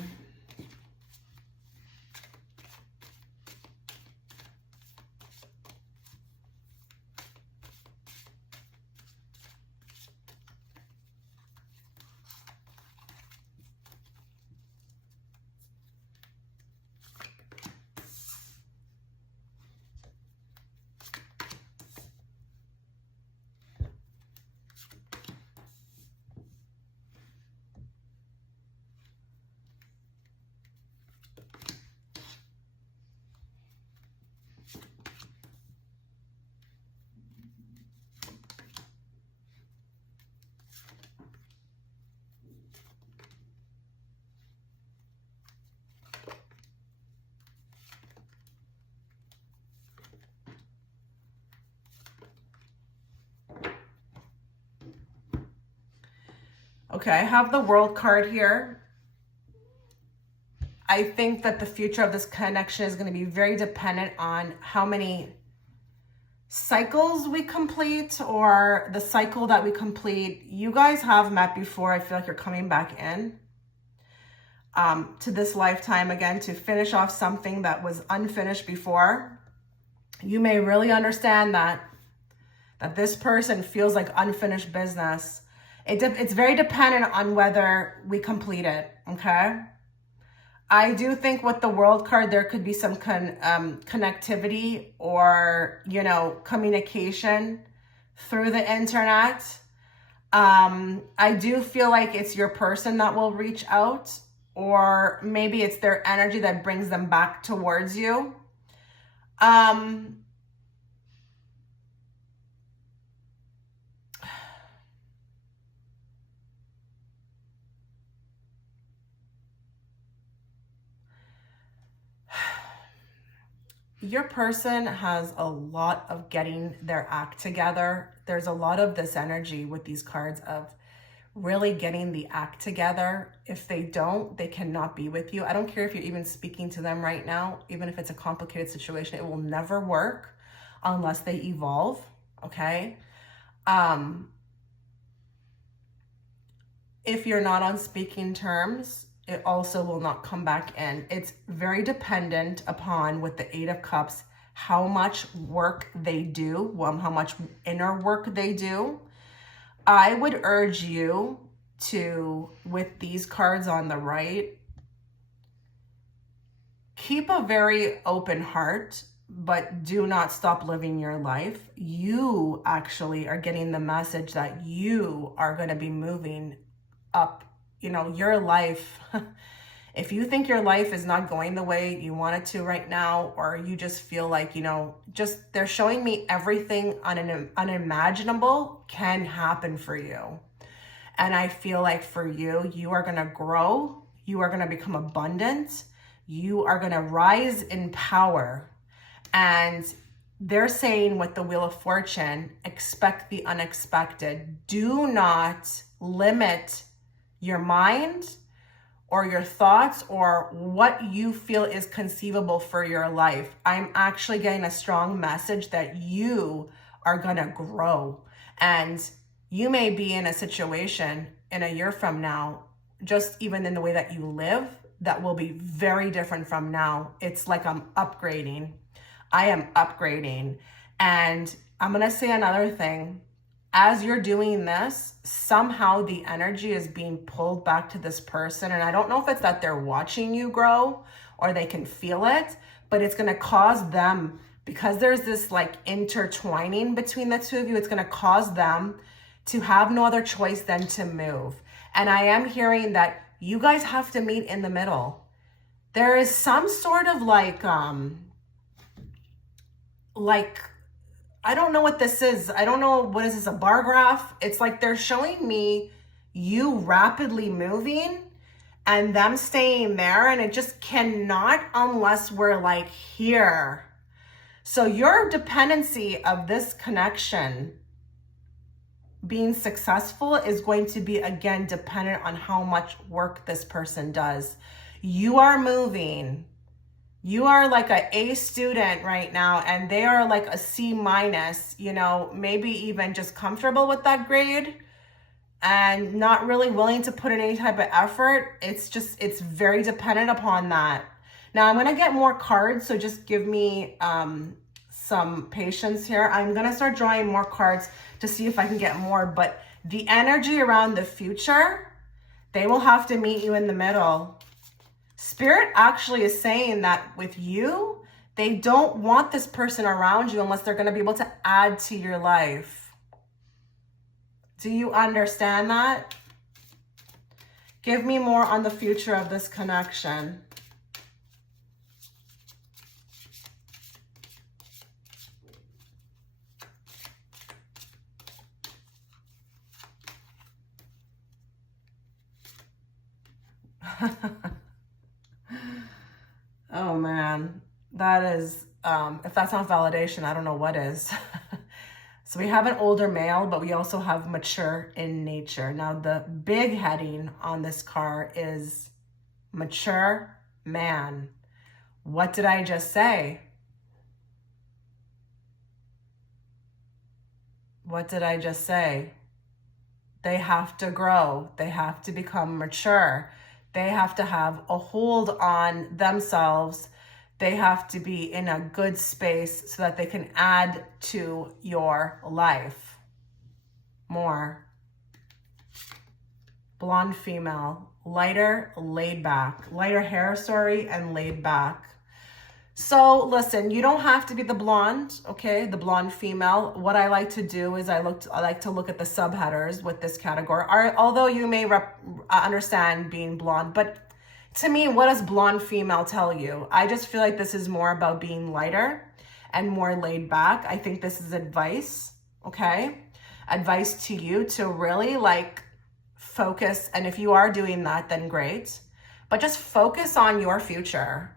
Okay, I have the World card here. I think that the future of this connection is going to be very dependent on how many cycles we complete, or the cycle that we complete. You guys have met before. I feel like you're coming back in to this lifetime again to finish off something that was unfinished before. You may really understand that this person feels like unfinished business. It's very dependent on whether we complete it, okay? I do think with the World card, there could be some connectivity or, you know, communication through the internet. I do feel like it's your person that will reach out, or maybe it's their energy that brings them back towards you. Your person has a lot of getting their act together. There's a lot of this energy with these cards of really getting the act together. If they don't, they cannot be with you. I don't care if you're even speaking to them right now, even if it's a complicated situation, it will never work unless they evolve, okay? If you're not on speaking terms, it also will not come back in. It's very dependent upon, with the Eight of Cups, how much work they do, how much inner work they do. I would urge you to, with these cards on the right, keep a very open heart, but do not stop living your life. You actually are getting the message that you are going to be moving up, you know, your life. If you think your life is not going the way you want it to right now, or you just feel like, you know, just they're showing me everything unimaginable can happen for you. And I feel like for you, you are going to grow. You are going to become abundant. You are going to rise in power. And they're saying with the Wheel of Fortune, expect the unexpected. Do not limit your mind or your thoughts or what you feel is conceivable for your life. I'm actually getting a strong message that you are going to grow. And you may be in a situation in a year from now, just even in the way that you live, that will be very different from now. It's like I'm upgrading. I am upgrading. And I'm going to say another thing. As you're doing this, somehow the energy is being pulled back to this person. And I don't know if it's that they're watching you grow or they can feel it, but it's going to cause them, because there's this like intertwining between the two of you, it's going to cause them to have no other choice than to move. And I am hearing that you guys have to meet in the middle. There is some sort of like I don't know what this is. I don't know, what is this, a bar graph? It's like they're showing me you rapidly moving and them staying there, and it just cannot unless we're like here. So your dependency of this connection being successful is going to be, again, dependent on how much work this person does. You are moving. You are like an A student right now, and they are like a C minus, you know, maybe even just comfortable with that grade and not really willing to put in any type of effort. It's very dependent upon that. Now I'm going to get more cards, so just give me some patience here. I'm going to start drawing more cards to see if I can get more, but the energy around the future, they will have to meet you in the middle. Spirit actually is saying that with you, they don't want this person around you unless they're going to be able to add to your life. Do you understand that? Give me more on the future of this connection. Oh man, that is, if that's not validation, I don't know what is. So we have an older male, but we also have mature in nature. Now the big heading on this card is mature man. What did I just say? What did I just say? They have to grow. They have to become mature. They have to have a hold on themselves. They have to be in a good space so that they can add to your life more. Blonde female, lighter, laid back, lighter hair, sorry, and laid back. So listen, you don't have to be the blonde, okay? The blonde female. What I like to do is I like to look at the subheaders with this category. Although you may understand being blonde, but to me, what does blonde female tell you? I just feel like this is more about being lighter and more laid back. I think this is advice, okay? Advice to you to really like focus. And if you are doing that, then great. But just focus on your future.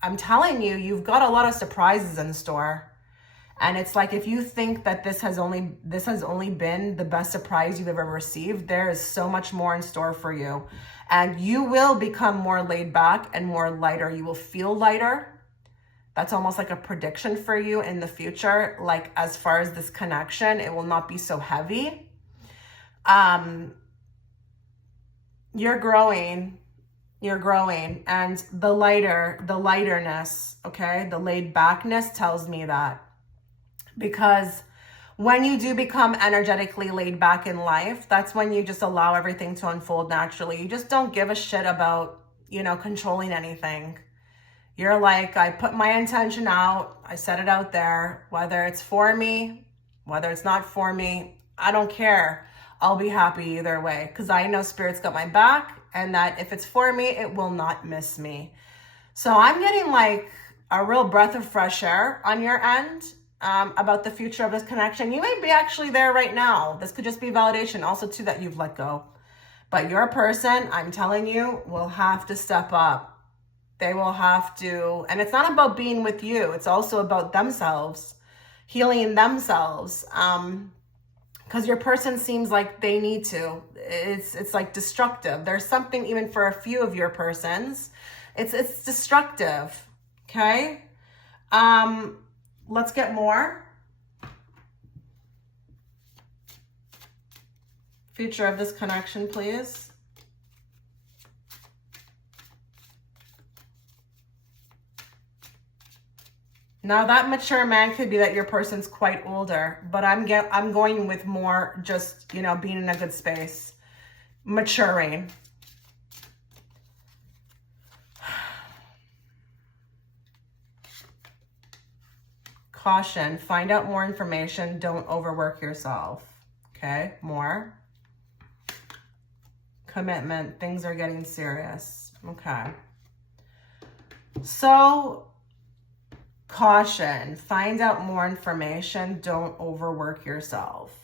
I'm telling you, you've got a lot of surprises in store. And it's like, if you think that this has only been the best surprise you've ever received, there is so much more in store for you. And you will become more laid back and more lighter. You will feel lighter. That's almost like a prediction for you in the future. Like as far as this connection, it will not be so heavy. You're growing. You're growing, and the lighterness, okay, the laid backness tells me that, because when you do become energetically laid back in life, that's when you just allow everything to unfold naturally. You just don't give a shit about, you know, controlling anything. You're like, I put my intention out, I set it out there, whether it's for me, whether it's not for me, I don't care. I'll be happy either way, because I know Spirit's got my back, and that if it's for me, it will not miss me. So I'm getting like a real breath of fresh air on your end about the future of this connection. You may be actually there right now. This could just be validation also too that you've let go. But your person, I'm telling you, will have to step up. They will have to, and it's not about being with you. It's also about themselves, healing themselves. Because your person seems like they need to. It's like destructive. There's something even for a few of your persons. It's destructive. Okay? Let's get more. Future of this connection, please. Now that mature man could be that your person's quite older, but I'm going with more just, you know, being in a good space, maturing. Caution, find out more information, don't overwork yourself. Okay, more. Commitment, things are getting serious. Okay. So, caution, find out more information, don't overwork yourself.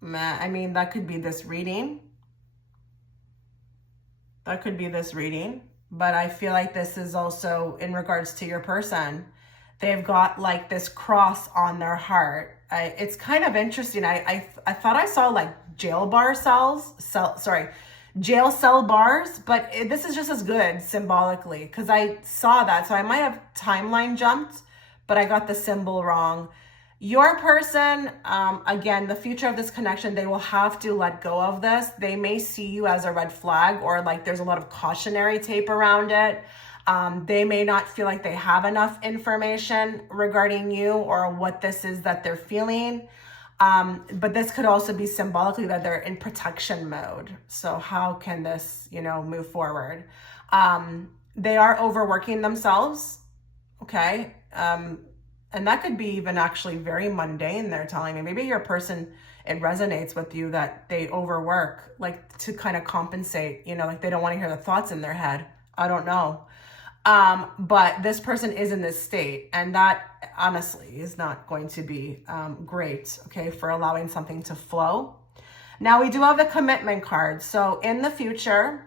I mean, that could be this reading. That could be this reading, but I feel like this is also in regards to your person. They've got like this cross on their heart. It's kind of interesting. I thought I saw like jail cell bars, but this is just as good symbolically because I saw that. So I might have timeline jumped, but I got the symbol wrong. Your person, again, the future of this connection, they will have to let go of this. They may see you as a red flag or like there's a lot of cautionary tape around it. They may not feel like they have enough information regarding you or what this is that they're feeling. But this could also be symbolically that they're in protection mode. So how can this, you know, move forward? They are overworking themselves. Okay. And that could be even actually very mundane. They're telling me maybe your person, it resonates with you that they overwork, like to kind of compensate, you know, like they don't want to hear the thoughts in their head. I don't know. But this person is in this state, and that honestly is not going to be great, okay, for allowing something to flow. Now we do have the commitment card. So in the future,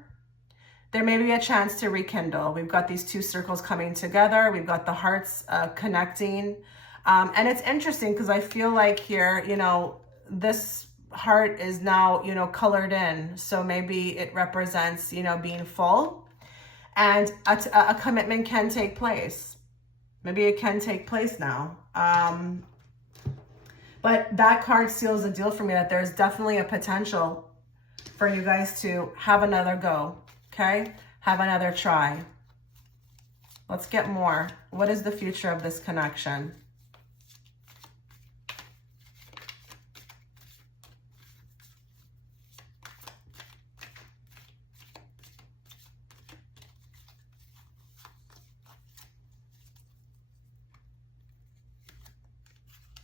there may be a chance to rekindle. We've got these two circles coming together. We've got the hearts connecting. And it's interesting because I feel like here, you know, this heart is now, you know, colored in. So maybe it represents, you know, being full. And a commitment can take place. Maybe it can take place now. But that card seals the deal for me that there's definitely a potential for you guys to have another go, okay? Have another try. Let's get more. What is the future of this connection?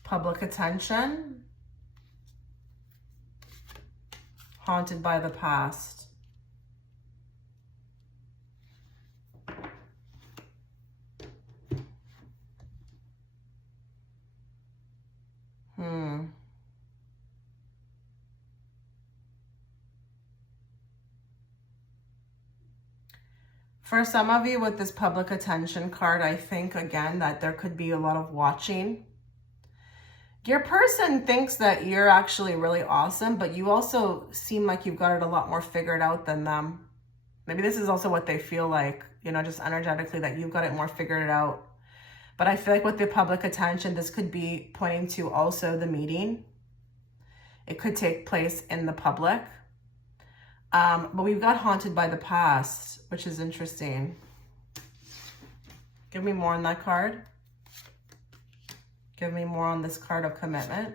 Public attention, haunted by the past. For some of you with this public attention card, I think again that there could be a lot of watching. Your person thinks that you're actually really awesome, but you also seem like you've got it a lot more figured out than them. Maybe this is also what they feel like, you know, just energetically that you've got it more figured out. But I feel like with the public attention, this could be pointing to also the meeting. It could take place in the public. But we've got haunted by the past, which is interesting. Give me more on that card. Give me more on this card of commitment.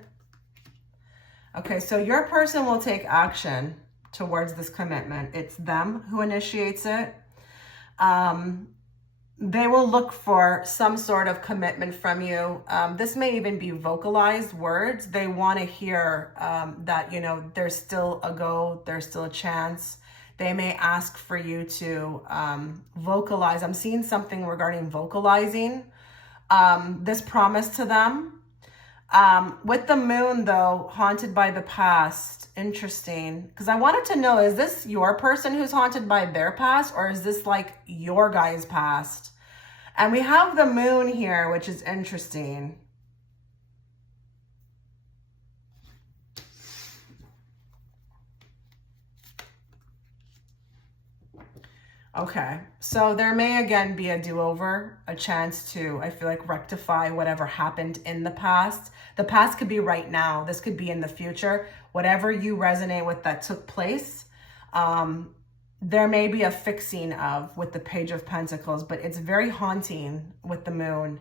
Okay, so your person will take action towards this commitment. It's them who initiates it. They will look for some sort of commitment from you. This may even be vocalized words. They want to hear that, you know, there's still a go, there's still a chance. They may ask for you to vocalize. I'm seeing something regarding vocalizing this promise to them. With the moon, though, haunted by the past. Interesting. Because I wanted to know, is this your person who's haunted by their past, or is this like your guy's past? And we have the moon here, which is interesting. Okay, so there may again be a do-over, a chance to, I feel like, rectify whatever happened in the past. The past could be right now. This could be in the future. Whatever you resonate with that took place, there may be a fixing of with the Page of Pentacles, but it's very haunting with the moon.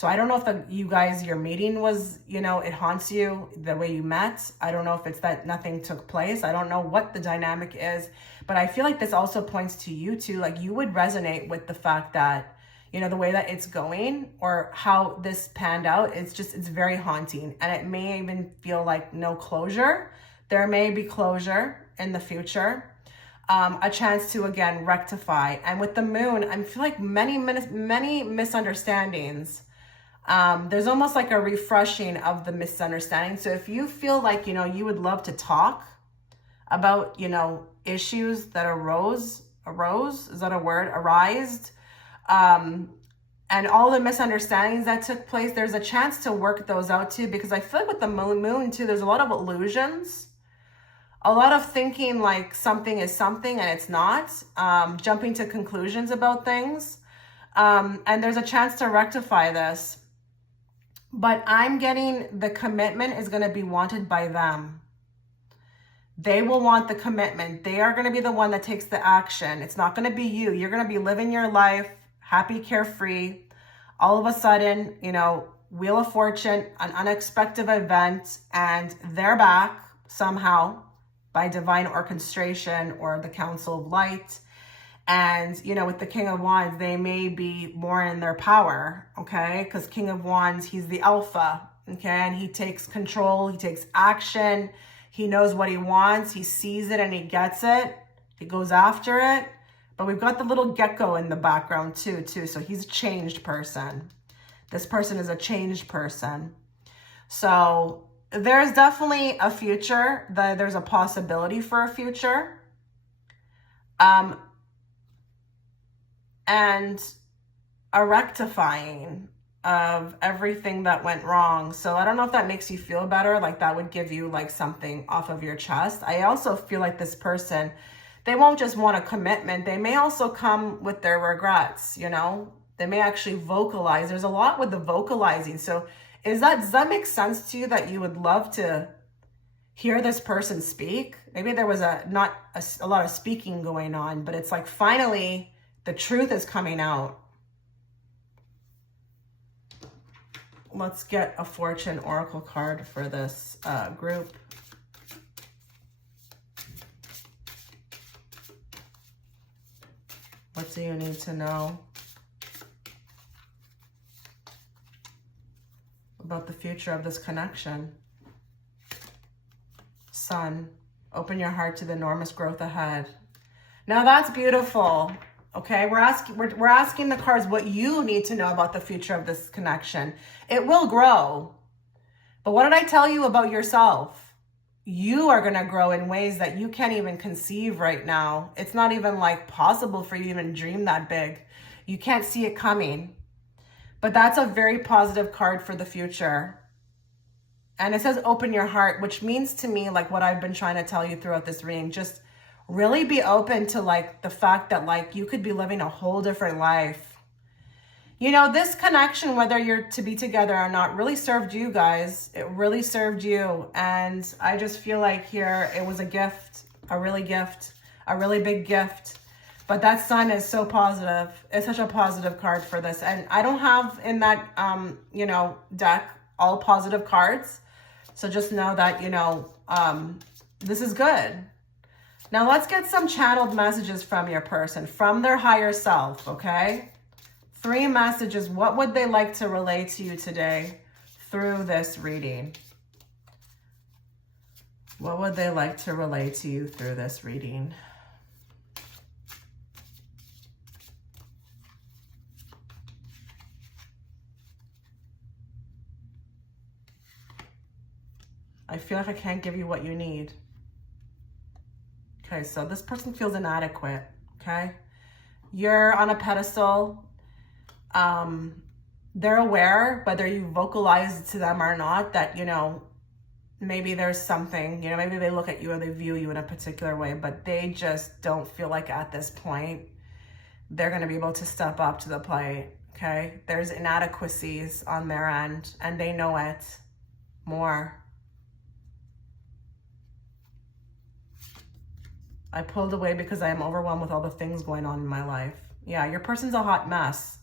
So I don't know if your meeting was, it haunts you the way you met. I don't know if it's that nothing took place. I don't know what the dynamic is, but I feel like this also points to you too. Like you would resonate with the fact that, the way that it's going or how this panned out, it's very haunting. And it may even feel like no closure. There may be closure in the future. A chance to, again, rectify. And with the moon, I feel like many misunderstandings. There's almost like a refreshing of the misunderstanding. So if you feel like, you would love to talk about, issues that arose, is that a word? Arised, and all the misunderstandings that took place, there's a chance to work those out too, because I feel like with the moon too, there's a lot of illusions, a lot of thinking like something is something and it's not, jumping to conclusions about things. And there's a chance to rectify this. But I'm getting the commitment is going to be wanted by them. They will want the commitment. They are going to be the one that takes the action. It's not going to be you. You're going to be living your life, happy, carefree. All of a sudden, Wheel of Fortune, an unexpected event, and they're back somehow by divine orchestration or the Council of Light. And, with the King of Wands, they may be more in their power, okay? Because King of Wands, he's the alpha, okay? And he takes control, he takes action, he knows what he wants, he sees it and he gets it, he goes after it. But we've got the little gecko in the background too. So he's a changed person. This person is a changed person. So there's definitely a future, there's a possibility for a future. And a rectifying of everything that went wrong. So I don't know if that makes you feel better, like that would give you like something off of your chest. I also feel like this person, they won't just want a commitment. They may also come with their regrets, They may actually vocalize. There's a lot with the vocalizing. So does that make sense to you that you would love to hear this person speak? Maybe there was not a lot of speaking going on, but it's like finally the truth is coming out. Let's get a Fortune Oracle card for this group. What do you need to know about the future of this connection? Sun, open your heart to the enormous growth ahead. Now that's beautiful. Okay, we're asking the cards what you need to know about the future of this connection. It will grow. But what did I tell you about yourself? You are going to grow in ways that you can't even conceive right now. It's not even like possible for you to even dream that big. You can't see it coming. But that's a very positive card for the future. And it says open your heart, which means to me like what I've been trying to tell you throughout this reading. Just really be open to like the fact that like you could be living a whole different life. This connection, whether you're to be together or not, really served you guys. It really served you. And I just feel like here it was a gift, a really big gift. But that Sun is so positive. It's such a positive card for this. And I don't have in that, deck all positive cards. So just know that, this is good. Now let's get some channeled messages from your person, from their higher self, okay? 3 messages. What would they like to relay to you today through this reading? What would they like to relay to you through this reading? I feel like I can't give you what you need. Okay, so this person feels inadequate, okay? You're on a pedestal. They're aware, whether you vocalize to them or not, that, maybe there's something, maybe they look at you or they view you in a particular way, but they just don't feel like at this point they're going to be able to step up to the plate, okay? There's inadequacies on their end, and they know it more. I pulled away because I am overwhelmed with all the things going on in my life. Yeah, your person's a hot mess.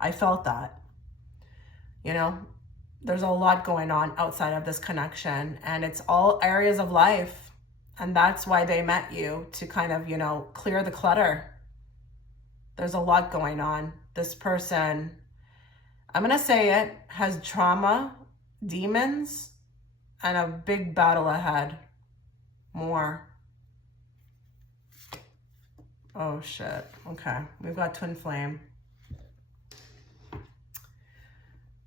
I felt that. You know, there's a lot going on outside of this connection, and it's all areas of life. And that's why they met you, to kind of, you know, clear the clutter. There's a lot going on. This person, I'm going to say it, has trauma, demons, and a big battle ahead. More. Oh, shit. Okay. We've got twin flame.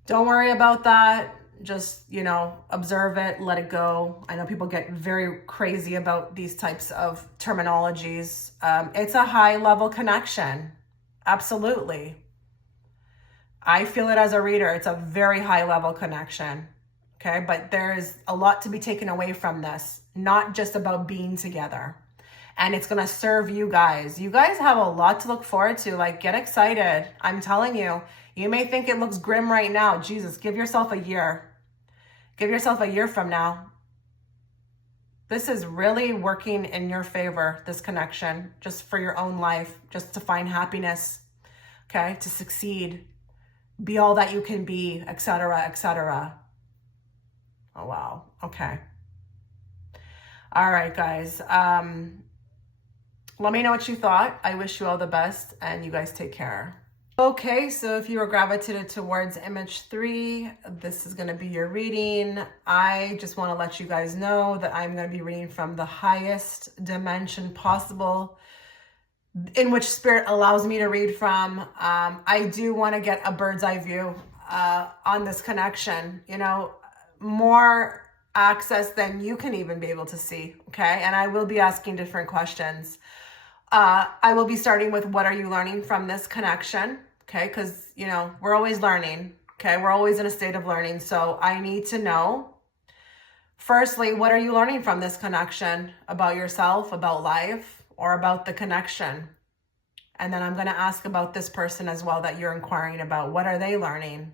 Don't worry about that. Just, you know, observe it, let it go. I know people get very crazy about these types of terminologies. It's a high level connection. Absolutely. I feel it as a reader. It's a very high level connection. Okay. But there's a lot to be taken away from this, not just about being together. And it's going to serve you guys. You guys have a lot to look forward to. Like, get excited. I'm telling you, you may think it looks grim right now. Jesus, give yourself a year. Give yourself a year from now. This is really working in your favor, this connection, just for your own life, just to find happiness, okay, to succeed, be all that you can be, etc., etc. Oh, wow. Okay. All right, guys. Let me know what you thought. I wish you all the best, and you guys take care. Okay, so if you were gravitated towards image 3, this is going to be your reading. I just want to let you guys know that I'm going to be reading from the highest dimension possible, in which spirit allows me to read from. I do want to get a bird's eye view on this connection, you know, more access than you can even be able to see, okay? And I will be asking different questions. I will be starting with, what are you learning from this connection? Okay, because, you know, we're always learning. Okay, we're always in a state of learning. So I need to know, firstly, what are you learning from this connection about yourself, about life, or about the connection? And then I'm going to ask about this person as well that you're inquiring about. What are they learning?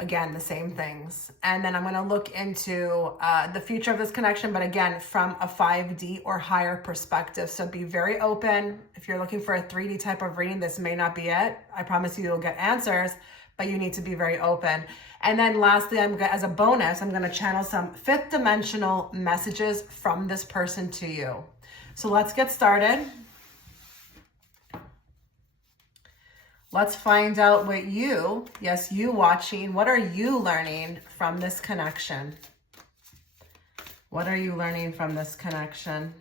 Again, the same things. And then I'm going to look into the future of this connection, but again, from a 5D or higher perspective. So be very open. If you're looking for a 3D type of reading, this may not be it. I promise you you'll get answers, but you need to be very open. And then lastly, as a bonus, I'm going to channel some 5th dimensional messages from this person to you. So let's get started. Let's find out what you, yes, you watching, what are you learning from this connection? What are you learning from this connection?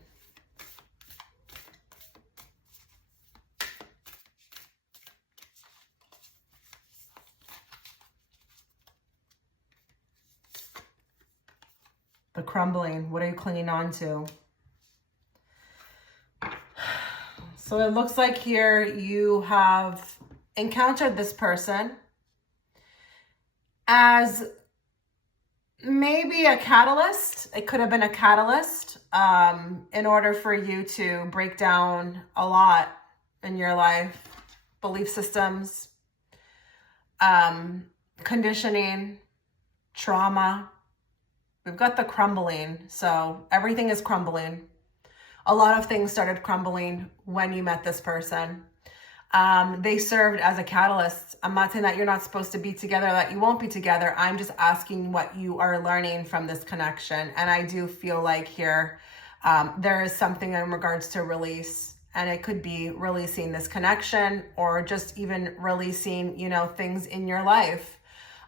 The crumbling, what are you clinging on to? So it looks like here you have encountered this person as maybe a catalyst. It could have been a catalyst in order for you to break down a lot in your life, belief systems, conditioning, trauma. We've got the crumbling. So everything is crumbling. A lot of things started crumbling when you met this person. They served as a catalyst. I'm not saying that you're not supposed to be together, that you won't be together. I'm just asking what you are learning from this connection. And I do feel like here, there is something in regards to release, and it could be releasing this connection, or just even releasing, you know, things in your life,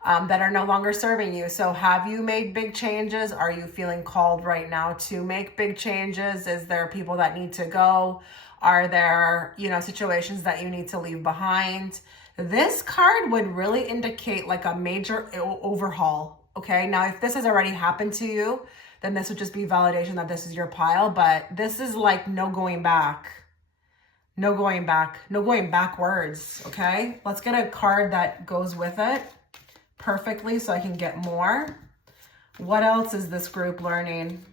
that are no longer serving you. So have you made big changes? Are you feeling called right now to make big changes? Is there people that need to go? Are there, you know, situations that you need to leave behind? This card would really indicate like a major overhaul. Okay. Now, if this has already happened to you, then this would just be validation that this is your pile, but this is like no going back. No going back. No going backwards. Okay. Let's get a card that goes with it perfectly so I can get more. What else is this group learning?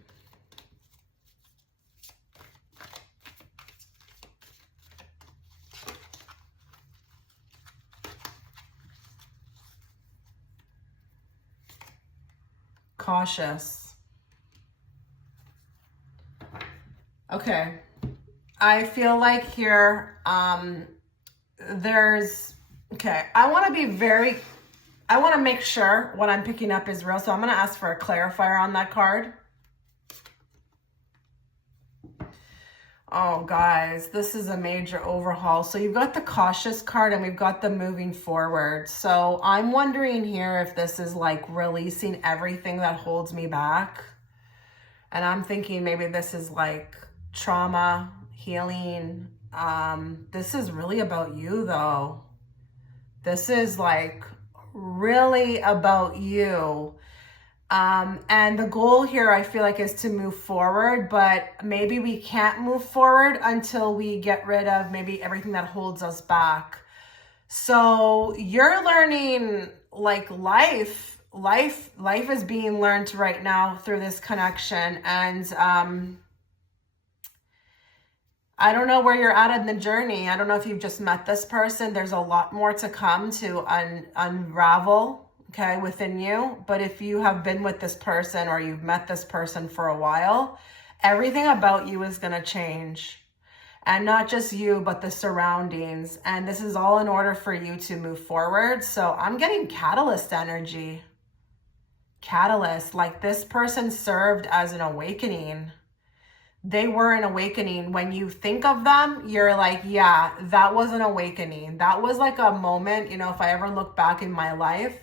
Cautious. Okay. I feel like here, okay, I want to be very I want to make sure what I'm picking up is real. So I'm going to ask for a clarifier on that card. Oh, guys, this is a major overhaul. So you've got the cautious card and we've got the moving forward. So I'm wondering here if this is like releasing everything that holds me back. And I'm thinking maybe this is like trauma, healing. This is really about you though. This is like really about you. And the goal here, I feel like, is to move forward, but maybe we can't move forward until we get rid of maybe everything that holds us back. So you're learning like life is being learned right now through this connection. And, I don't know where you're at in the journey. I don't know if you've just met this person. There's a lot more to come to unravel, okay, within you. But if you have been with this person or you've met this person for a while, everything about you is going to change. And not just you, but the surroundings. And this is all in order for you to move forward. So I'm getting catalyst energy. Catalyst, like this person served as an awakening. They were an awakening. When you think of them, you're like, yeah, that was an awakening. That was like a moment, you know, if I ever look back in my life,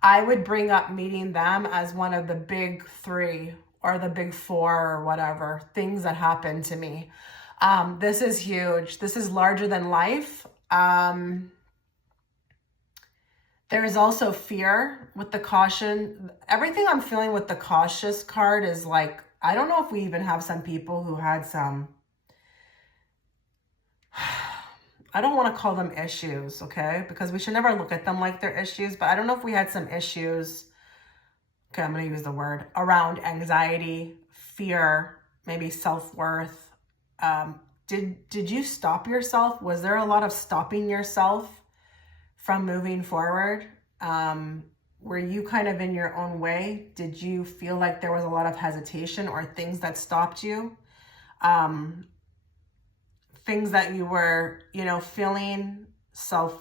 I would bring up meeting them as one of the big three or the big four or whatever things that happened to me. This is huge. This is larger than life. There is also fear with the caution. Everything I'm feeling with the cautious card is like, I don't know if we even have some people who had some, I don't want to call them issues, okay? Because we should never look at them like they're issues, but I don't know if we had some issues, okay, I'm going to use the word, around anxiety, fear, maybe self-worth. Did you stop yourself? Was there a lot of stopping yourself from moving forward? Were you kind of in your own way? Did you feel like there was a lot of hesitation or things that stopped you? Things that you were, you know, feeling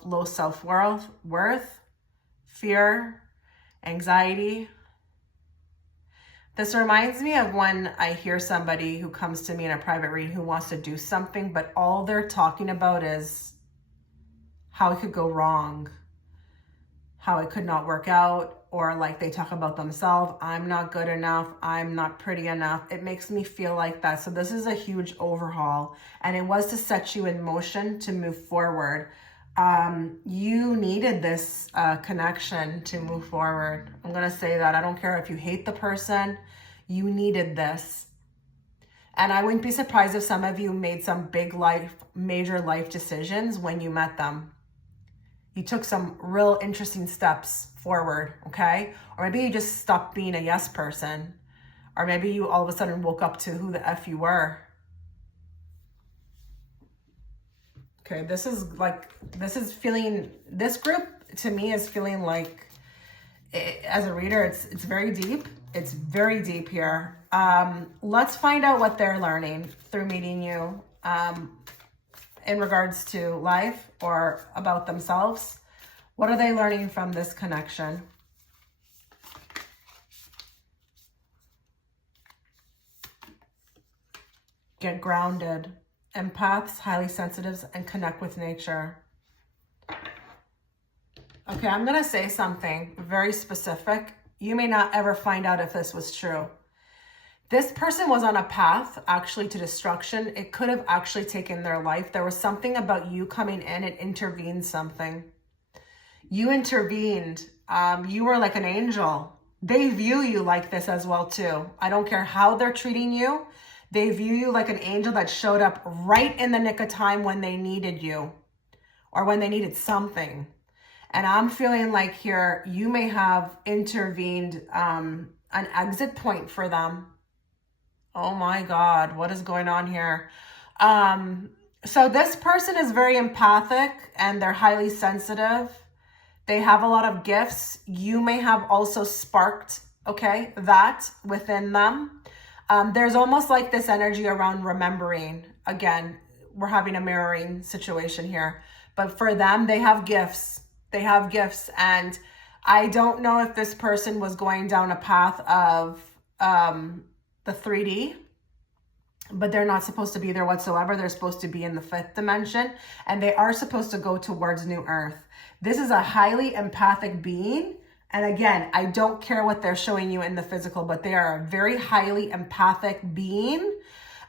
low self-worth, fear, anxiety. This reminds me of when I hear somebody who comes to me in a private reading who wants to do something, but all they're talking about is how it could go wrong, how it could not work out, or like they talk about themselves, I'm not good enough, I'm not pretty enough. It makes me feel like that. So this is a huge overhaul, and it was to set you in motion to move forward. You needed this connection to move forward. I'm gonna say that. I don't care if you hate the person, you needed this. And I wouldn't be surprised if some of you made some major life decisions when you met them. You took some real interesting steps forward, okay? Or maybe you just stopped being a yes person. Or maybe you all of a sudden woke up to who the F you were. Okay, this is feeling, this group to me is feeling like, as a reader, it's very deep. It's very deep here. Let's find out what they're learning through meeting you. In regards to life or about themselves. What are they learning from this connection? Get grounded. Empaths, highly sensitives, and connect with nature. Okay, I'm going to say something very specific. You may not ever find out if this was true. This person was on a path actually to destruction. It could have actually taken their life. There was something about you coming in and intervened something. You intervened. You were like an angel. They view you like this as well too. I don't care how they're treating you. They view you like an angel that showed up right in the nick of time when they needed you or when they needed something. And I'm feeling like here you may have intervened an exit point for them. Oh my God, what is going on here? So this person is very empathic and they're highly sensitive. They have a lot of gifts. You may have also sparked, okay, that within them. There's almost like this energy around remembering. Again, we're having a mirroring situation here. But for them, they have gifts. They have gifts. And I don't know if this person was going down a path of the 3D, but they're not supposed to be there whatsoever. They're supposed to be in the 5th dimension, and they are supposed to go towards New Earth. This is a highly empathic being. And again, I don't care what they're showing you in the physical, but they are a very highly empathic being.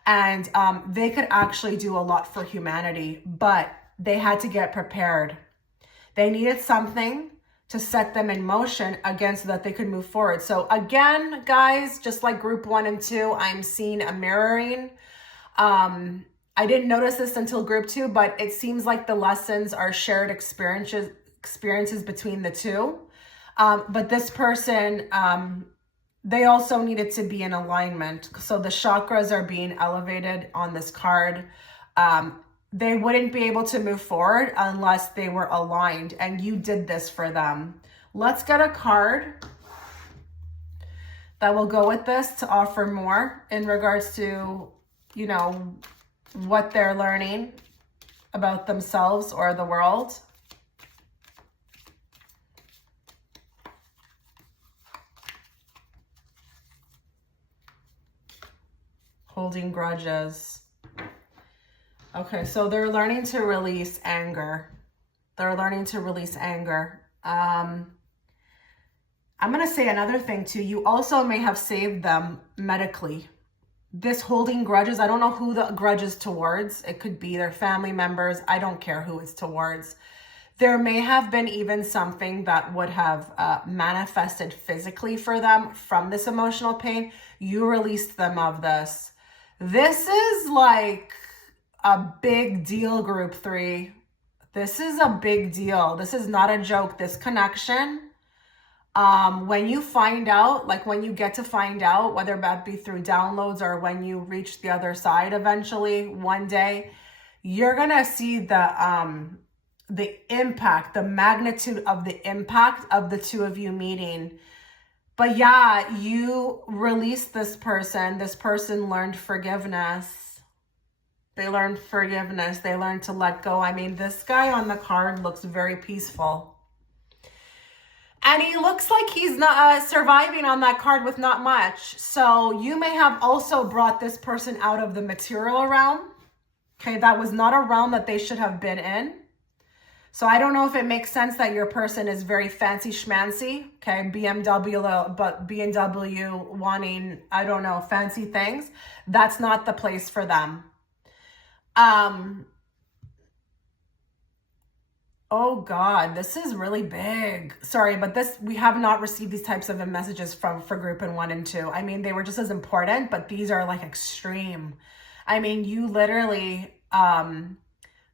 And they could actually do a lot for humanity, but they had to get prepared. They needed something to set them in motion again so that they could move forward. So again, guys, just like group 1 and 2, I'm seeing a mirroring. I didn't notice this until group 2, but it seems like the lessons are shared experiences between the two. But this person, they also needed to be in alignment. So the chakras are being elevated on this card. They wouldn't be able to move forward unless they were aligned, and you did this for them. Let's get a card that will go with this to offer more in regards to, you know, what they're learning about themselves or the world. Holding grudges. Okay, so they're learning to release anger. They're learning to release anger. I'm going to say another thing too. You also may have saved them medically. This holding grudges, I don't know who the grudge is towards. It could be their family members. I don't care who it's towards. There may have been even something that would have manifested physically for them from this emotional pain. You released them of this. This is like a big deal, group 3. This is a big deal. This is not a joke. This connection, when you find out, like when you get to find out, whether that be through downloads or when you reach the other side eventually one day, you're going to see the impact, the magnitude of the impact of the two of you meeting. But yeah, you released this person. This person learned forgiveness. They learned forgiveness. They learned to let go. I mean, this guy on the card looks very peaceful. And he looks like he's not surviving on that card with not much. So you may have also brought this person out of the material realm. Okay, that was not a realm that they should have been in. So I don't know if it makes sense that your person is very fancy schmancy. Okay, BMW, but BMW wanting, I don't know, fancy things. That's not the place for them. Oh God, this is really big. Sorry, but we have not received these types of messages for group 1 and 2. I mean, they were just as important, but these are like extreme. I mean, you literally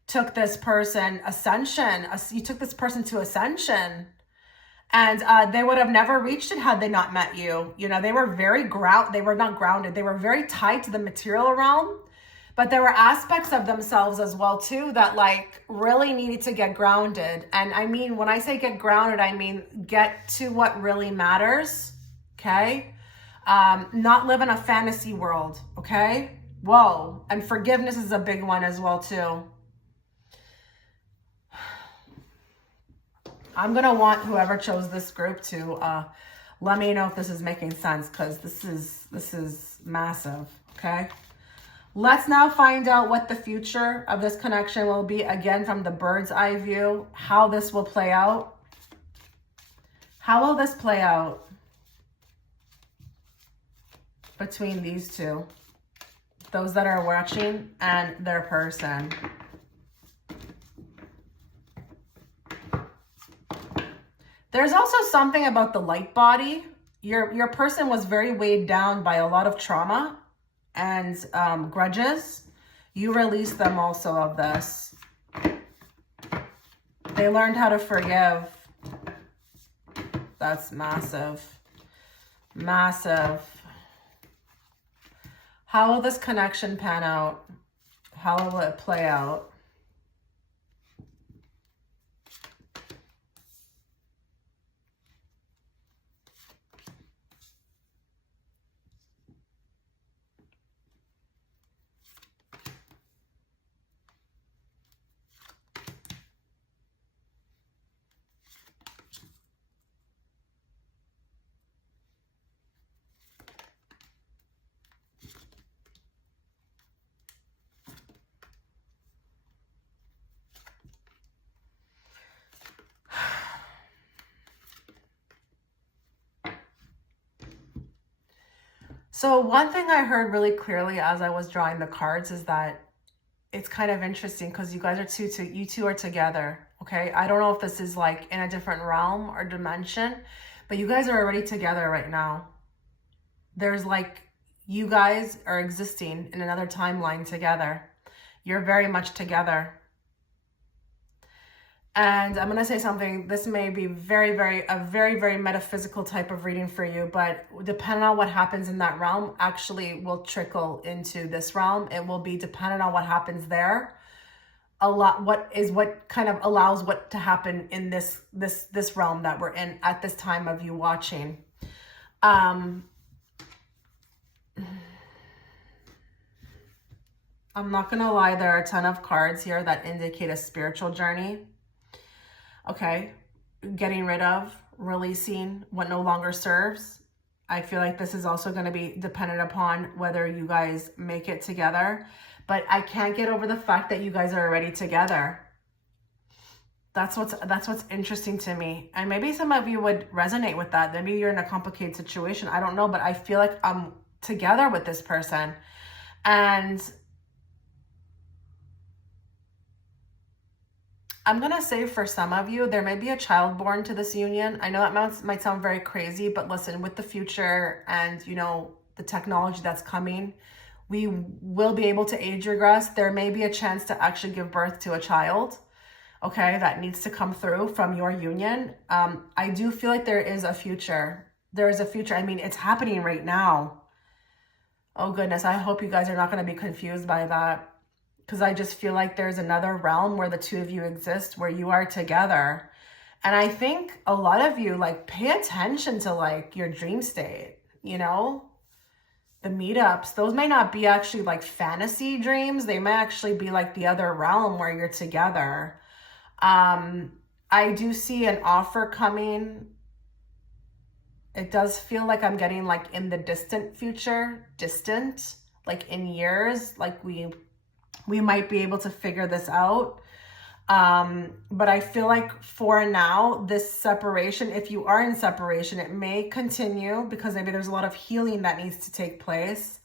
took this person ascension. You took this person to ascension, and they would have never reached it had they not met you. You know, they were they were not grounded. They were very tied to the material realm. But there were aspects of themselves as well, too, that like really needed to get grounded. And I mean, when I say get grounded, I mean, get to what really matters. Okay. Not live in a fantasy world. Okay. Whoa. And forgiveness is a big one as well, too. I'm going to want whoever chose this group to let me know if this is making sense, because this is massive. Okay. Let's now find out what the future of this connection will be, again, from the bird's eye view, how this will play out. How will this play out between these two, those that are watching and their person? There's also something about the light body. Your person was very weighed down by a lot of trauma and grudges. You release them also of this. They learned how to forgive. That's massive. Massive. How will this connection pan out? How will it play out? So one thing I heard really clearly as I was drawing the cards is that it's kind of interesting because you guys are you two are together. Okay. I don't know if this is like in a different realm or dimension, but you guys are already together right now. There's like, you guys are existing in another timeline together. You're very much together. And I'm going to say something, this may be a very, very metaphysical type of reading for you, but depending on what happens in that realm actually will trickle into this realm. It will be dependent on what happens there. What kind of allows what to happen in this realm that we're in at this time of you watching. I'm not going to lie, there are a ton of cards here that indicate a spiritual journey. Okay, getting rid of, releasing what no longer serves. I feel like this is also going to be dependent upon whether you guys make it together. But I can't get over the fact that you guys are already together. That's what's interesting to me. And maybe some of you would resonate with that. Maybe you're in a complicated situation. I don't know, but I feel like I'm together with this person. And I'm going to say for some of you, there may be a child born to this union. I know that might sound very crazy, but listen, with the future and, you know, the technology that's coming, we will be able to age regress. There may be a chance to actually give birth to a child, okay, that needs to come through from your union. I do feel like there is a future. There is a future. I mean, it's happening right now. Oh, goodness. I hope you guys are not going to be confused by that. Because I just feel like there's another realm where the two of you exist, where you are together. And I think a lot of you, like, pay attention to, like, your dream state, you know? The meetups, those may not be actually, like, fantasy dreams. They may actually be, like, the other realm where you're together. I do see an offer coming. It does feel like I'm getting, like, in the distant future. Distant, like, in years. Like, we might be able to figure this out. But I feel like for now, this separation, if you are in separation, it may continue because maybe there's a lot of healing that needs to take place.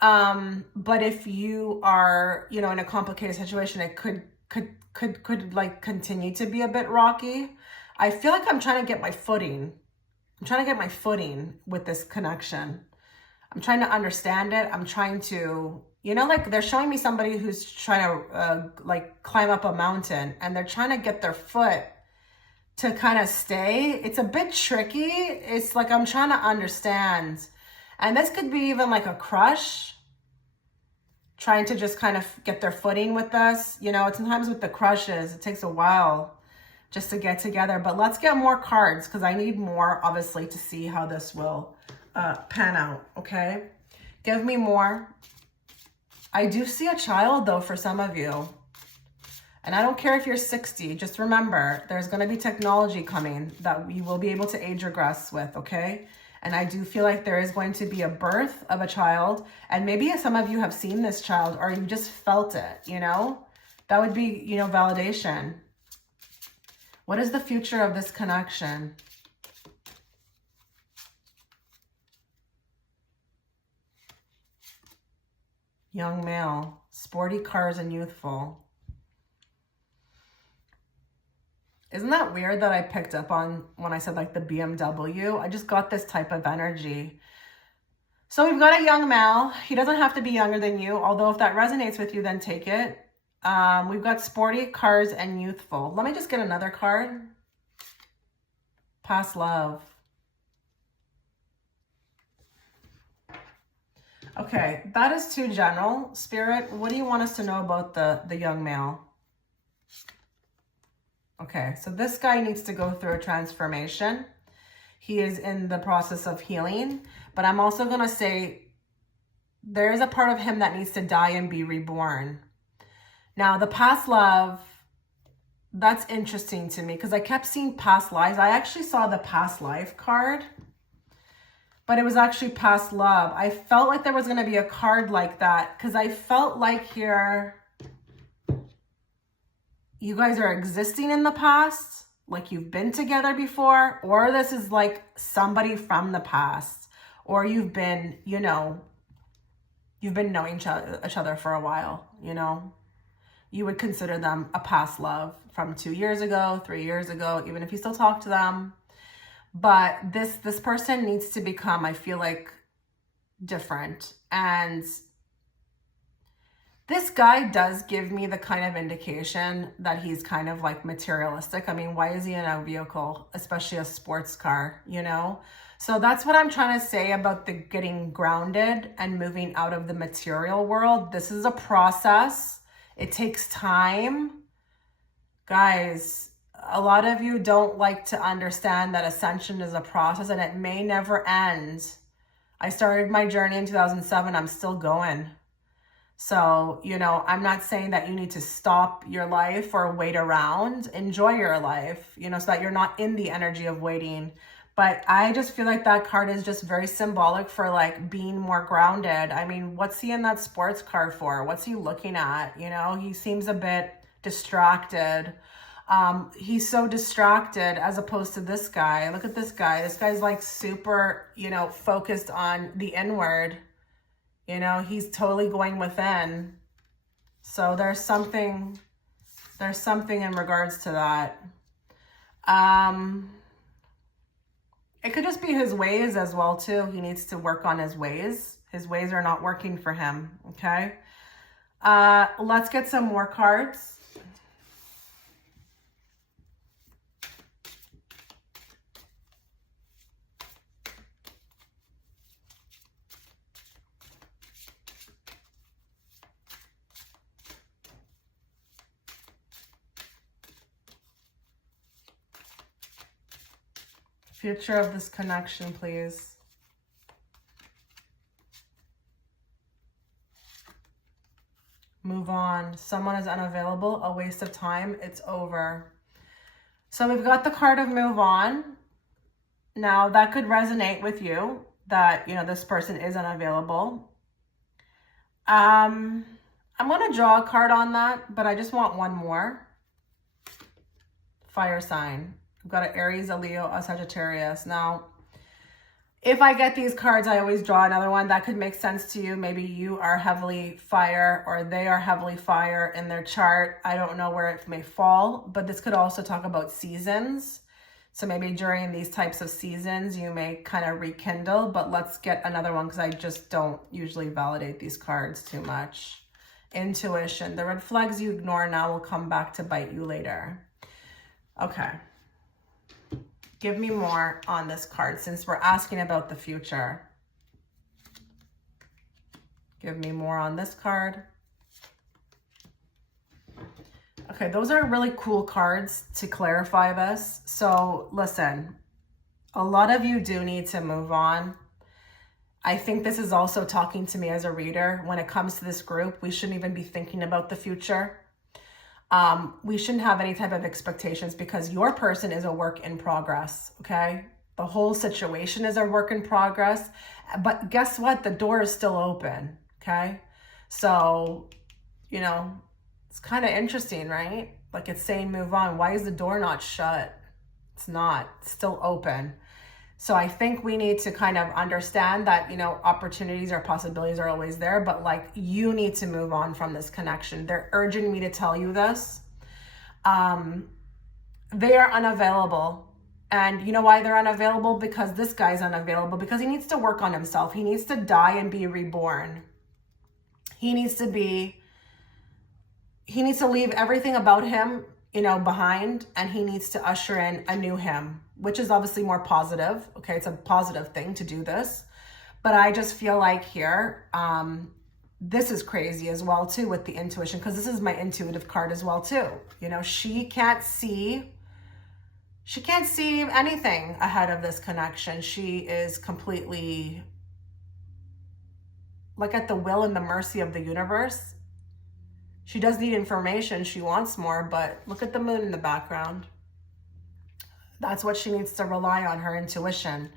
But if you are, you know, in a complicated situation, it could like continue to be a bit rocky. I feel like I'm trying to get my footing. I'm trying to get my footing with this connection. I'm trying to understand it. I'm trying to, you know, like they're showing me somebody who's trying to like climb up a mountain and they're trying to get their foot to kind of stay. It's a bit tricky. It's like I'm trying to understand. And this could be even like a crush trying to just kind of get their footing with us. You know, sometimes with the crushes, it takes a while just to get together. But let's get more cards because I need more, obviously, to see how this will pan out, okay? Give me more. I do see a child, though, for some of you. And I don't care if you're 60. Just remember, there's going to be technology coming that you will be able to age regress with, okay? And I do feel like there is going to be a birth of a child. And maybe some of you have seen this child or you just felt it, you know? That would be, you know, validation. What is the future of this connection? Young male, sporty cars and youthful. Isn't that weird that I picked up on when I said like the BMW? I just got this type of energy. So we've got a young male. He doesn't have to be younger than you, although if that resonates with you, then take it. We've got sporty, cars, and youthful. Let me just get another card. Past love. Okay, that is too general. Spirit, what do you want us to know about the young male? Okay, so this guy needs to go through a transformation. He is in the process of healing, but I'm also going to say there is a part of him that needs to die and be reborn. Now, the past love, that's interesting to me because I kept seeing past lives. I actually saw the past life card, but it was actually past love. I felt like there was going to be a card like that because I felt like here you guys are existing in the past, like you've been together before, or this is like somebody from the past, or you've been, you've been knowing each other for a while, you would consider them a past love from 2 years ago, 3 years ago, even if you still talk to them. But this person needs to become, I feel like, different. And this guy does give me the kind of indication that he's kind of like materialistic. I mean, why is he in a vehicle, especially a sports car, So that's what I'm trying to say about the getting grounded and moving out of the material world. This is a process. It takes time. Guys, a lot of you don't like to understand that ascension is a process and it may never end. I started my journey in 2007. I'm still going. So, I'm not saying that you need to stop your life or wait around. Enjoy your life, so that you're not in the energy of waiting. But I just feel like that card is just very symbolic for like being more grounded. I mean, what's he in that sports car for? What's he looking at? He seems a bit distracted. He's so distracted as opposed to this guy. Look at this guy. This guy's like super, focused on the inward. He's totally going within. So there's something in regards to that. It could just be his ways as well too. He needs to work on his ways. His ways are not working for him, okay? Let's get some more cards. Future of this connection, please. Move on. Someone is unavailable. A waste of time. It's over. So we've got the card of move on. Now that could resonate with you that, this person is unavailable. I'm going to draw a card on that, but I just want one more. Fire sign. We've got an Aries, a Leo, a Sagittarius. Now, if I get these cards, I always draw another one. That could make sense to you. Maybe you are heavily fire or they are heavily fire in their chart. I don't know where it may fall, but this could also talk about seasons. So maybe during these types of seasons, you may kind of rekindle, but let's get another one because I just don't usually validate these cards too much. Intuition. The red flags you ignore now will come back to bite you later. Okay. Give me more on this card since we're asking about the future. Give me more on this card. Okay, those are really cool cards to clarify this. So listen, a lot of you do need to move on. I think this is also talking to me as a reader. When it comes to this group, we shouldn't even be thinking about the future. We shouldn't have any type of expectations because your person is a work in progress, okay? The whole situation is a work in progress, but guess what? The door is still open, okay? So, it's kind of interesting, right? Like it's saying move on. Why is the door not shut? It's not. It's still open. So I think we need to kind of understand that, opportunities or possibilities are always there, but like you need to move on from this connection. They're urging me to tell you this. They are unavailable. And you know why they're unavailable? Because this guy's unavailable because he needs to work on himself. He needs to die and be reborn. He needs to leave everything about him, behind, and he needs to usher in a new him, which is obviously more positive. Okay, it's a positive thing to do this. But I just feel like here, this is crazy as well too with the intuition, because this is my intuitive card as well too. She can't see anything ahead of this connection. She is completely like at the will and the mercy of the universe. She does need information. She wants more, but look at the moon in the background. That's what she needs to rely on, her intuition.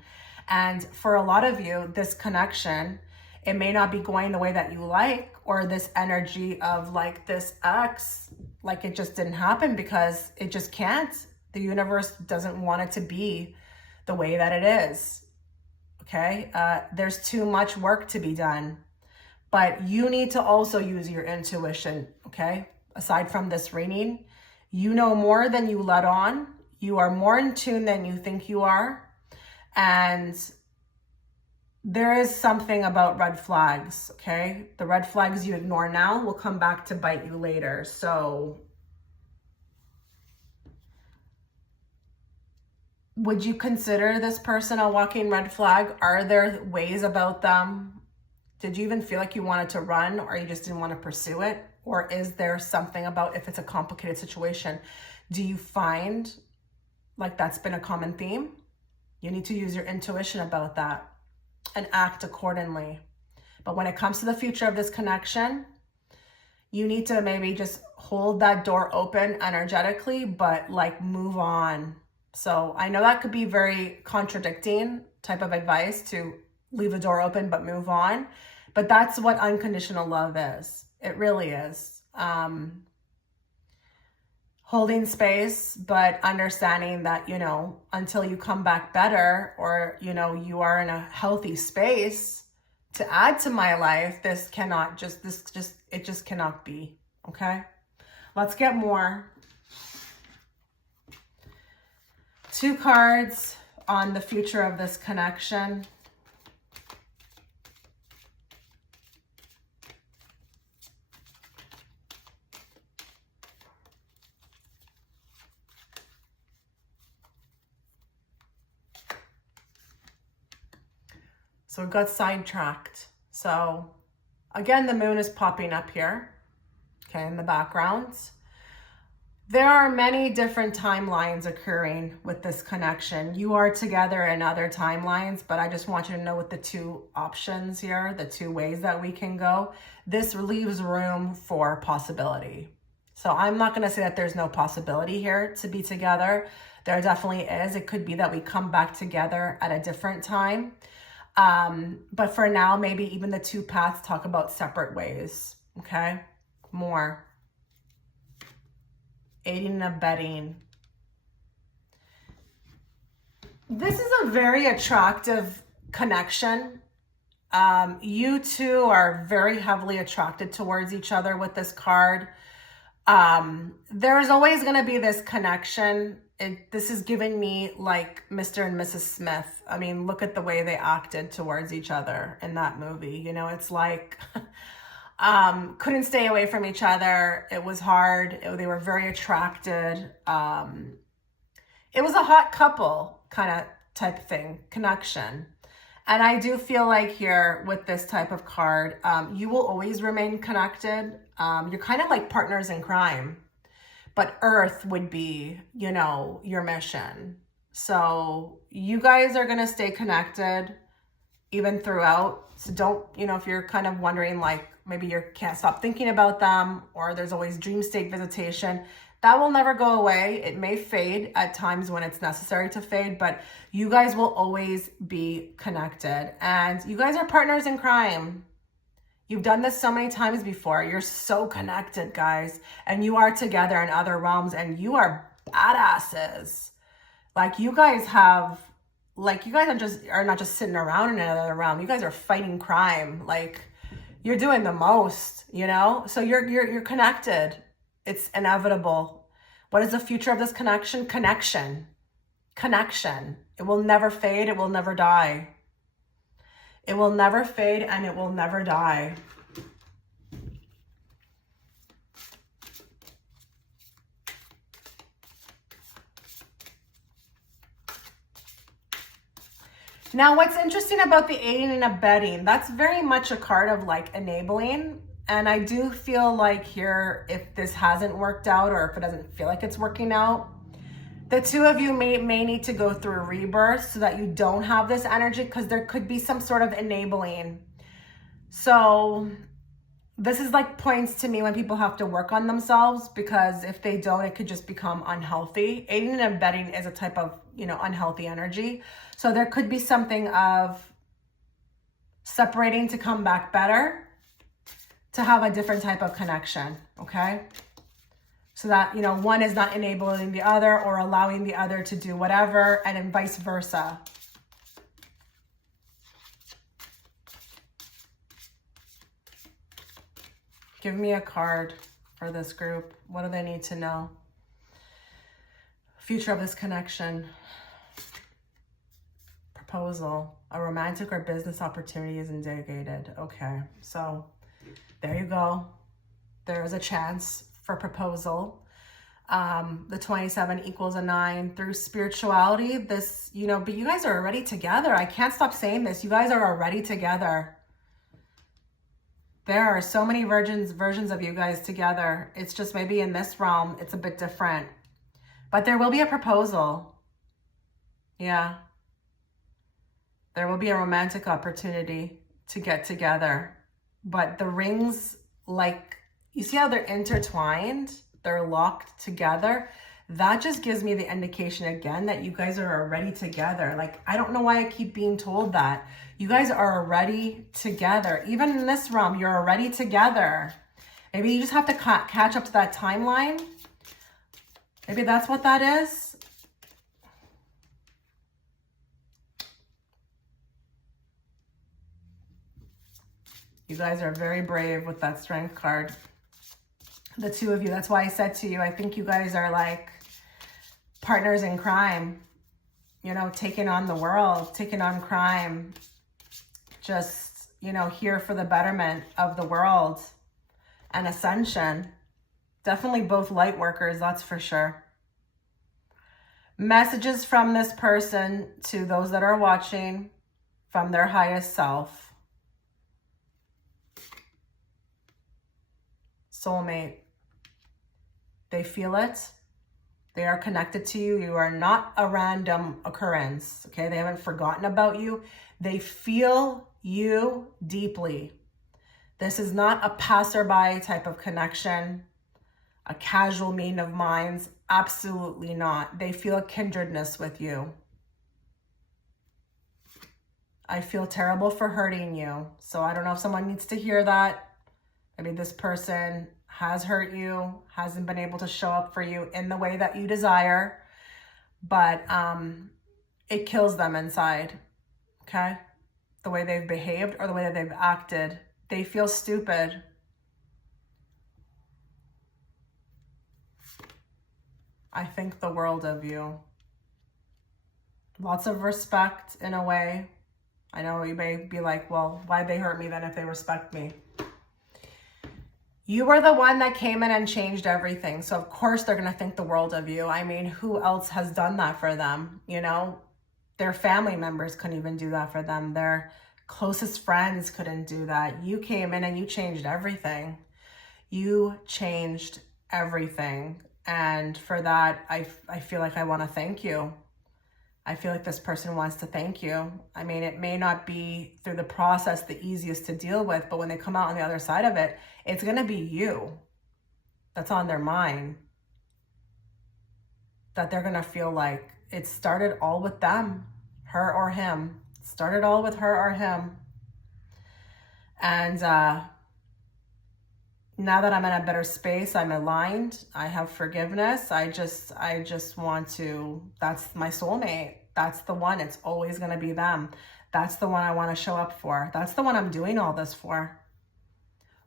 And for a lot of you, this connection, it may not be going the way that you like, or this energy of like this ex, like it just didn't happen because it just can't. The universe doesn't want it to be the way that it is. okay? There's too much work to be done, but you need to also use your intuition, okay? Aside from this reading, you know more than you let on. You are more in tune than you think you are. And there is something about red flags, okay? The red flags you ignore now will come back to bite you later. So would you consider this person a walking red flag? Are there ways about them? Did you even feel like you wanted to run, or you just didn't want to pursue it? Or is there something about, if it's a complicated situation, do you find like that's been a common theme? You need to use your intuition about that and act accordingly. But when it comes to the future of this connection, you need to maybe just hold that door open energetically, but like move on. So I know that could be very contradicting type of advice, to leave the door open but move on. But that's what unconditional love is. It really is. Holding space, but understanding that, you know, until you come back better, or, you know, you are in a healthy space to add to my life, it just cannot be. Okay. Let's get more. 2 cards on the future of this connection. So we've got sidetracked. So again, the moon is popping up here, okay, in the background. There are many different timelines occurring with this connection. You are together in other timelines, but I just want you to know with the 2 options here, the 2 ways that we can go, this leaves room for possibility. So I'm not going to say that there's no possibility here to be together. There definitely is. It could be that we come back together at a different time. But for now, maybe even the 2 paths talk about separate ways. Okay. More. Aiding and abetting. This is a very attractive connection. You two are very heavily attracted towards each other with this card. There's always going to be this connection. This is giving me like Mr. and Mrs. Smith. I mean, look at the way they acted towards each other in that movie. You know, it's like couldn't stay away from each other. It was hard. They were very attracted. It was a hot couple kind of type thing, connection. And I do feel like here with this type of card, you will always remain connected. You're kind of like partners in crime, but Earth would be, you know, your mission. So you guys are going to stay connected even throughout. So don't, you know, if you're kind of wondering, like maybe you can't stop thinking about them, or there's always dream state visitation, that will never go away. It may fade at times when it's necessary to fade, but you guys will always be connected. And you guys are partners in crime. You've done this so many times before. You're so connected, guys. And you are together in other realms, and you are badasses. Like you guys have, like you guys are not just sitting around in another realm. You guys are fighting crime. Like you're doing the most, you know? So you're connected. It's inevitable. What is the future of this connection? Connection. Connection. It will never fade. It will never die. It will never fade, and it will never die. Now, what's interesting about the aiding and abetting, that's very much a card of like enabling. And I do feel like here, if this hasn't worked out, or if it doesn't feel like it's working out, the 2 of you may need to go through a rebirth so that you don't have this energy, because there could be some sort of enabling. So this is like points to me when people have to work on themselves, because if they don't, it could just become unhealthy. Aiding and abetting is a type of, you know, unhealthy energy. So there could be something of separating to come back better, to have a different type of connection, okay? So that, you know, one is not enabling the other or allowing the other to do whatever, and then vice versa. Give me a card for this group. What do they need to know? Future of this connection. Proposal. A romantic or business opportunity is indicated. Okay, so there you go. There's a chance for proposal. The 27 equals a 9 through spirituality. This, you know, but you guys are already together. I can't stop saying this. You guys are already together. There are so many versions of you guys together. It's just maybe in this realm, it's a bit different. But there will be a proposal. Yeah. There will be a romantic opportunity to get together. But the rings, like, you see how they're intertwined? They're locked together. That just gives me the indication again that you guys are already together. Like, I don't know why I keep being told that. You guys are already together. Even in this realm, you're already together. Maybe you just have to catch up to that timeline. Maybe that's what that is. You guys are very brave with that Strength card. The two of you, that's why I said to you, I think you guys are like partners in crime, you know, taking on the world, taking on crime, just, you know, here for the betterment of the world and ascension. Definitely both light workers, that's for sure. Messages from this person to those that are watching from their highest self. Soulmate. They feel it. They are connected to you. You are not a random occurrence. Okay, they haven't forgotten about you. They feel you deeply. This is not a passerby type of connection, a casual meeting of minds. Absolutely not. They feel a kindredness with you. I feel terrible for hurting you. So I don't know if someone needs to hear that. Maybe this person has hurt you, hasn't been able to show up for you in the way that you desire, but it kills them inside, okay? The way they've behaved or the way that they've acted. They feel stupid. I think the world of you. Lots of respect in a way. I know you may be like, well, why'd they hurt me then if they respect me? You were the one that came in and changed everything. So of course they're going to think the world of you. I mean, who else has done that for them? You know, their family members couldn't even do that for them. Their closest friends couldn't do that. You came in and you changed everything. You changed everything. And for that, I feel like I want to thank you. I feel like this person wants to thank you. I mean, it may not be through the process the easiest to deal with, but when they come out on the other side of it, it's going to be you that's on their mind. That they're going to feel like it started all with them, her or him. It started all with her or him. And now that I'm in a better space, I'm aligned, I have forgiveness. I just want to, that's my soulmate. That's the one. It's always going to be them. That's the one I want to show up for. That's the one I'm doing all this for.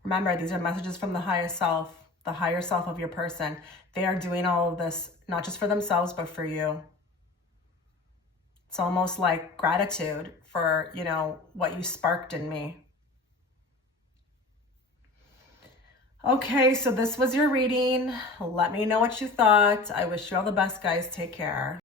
Remember, these are messages from the higher self of your person. They are doing all of this, not just for themselves, but for you. It's almost like gratitude for, you know, what you sparked in me. Okay, so this was your reading. Let me know what you thought. I wish you all the best, guys. Take care.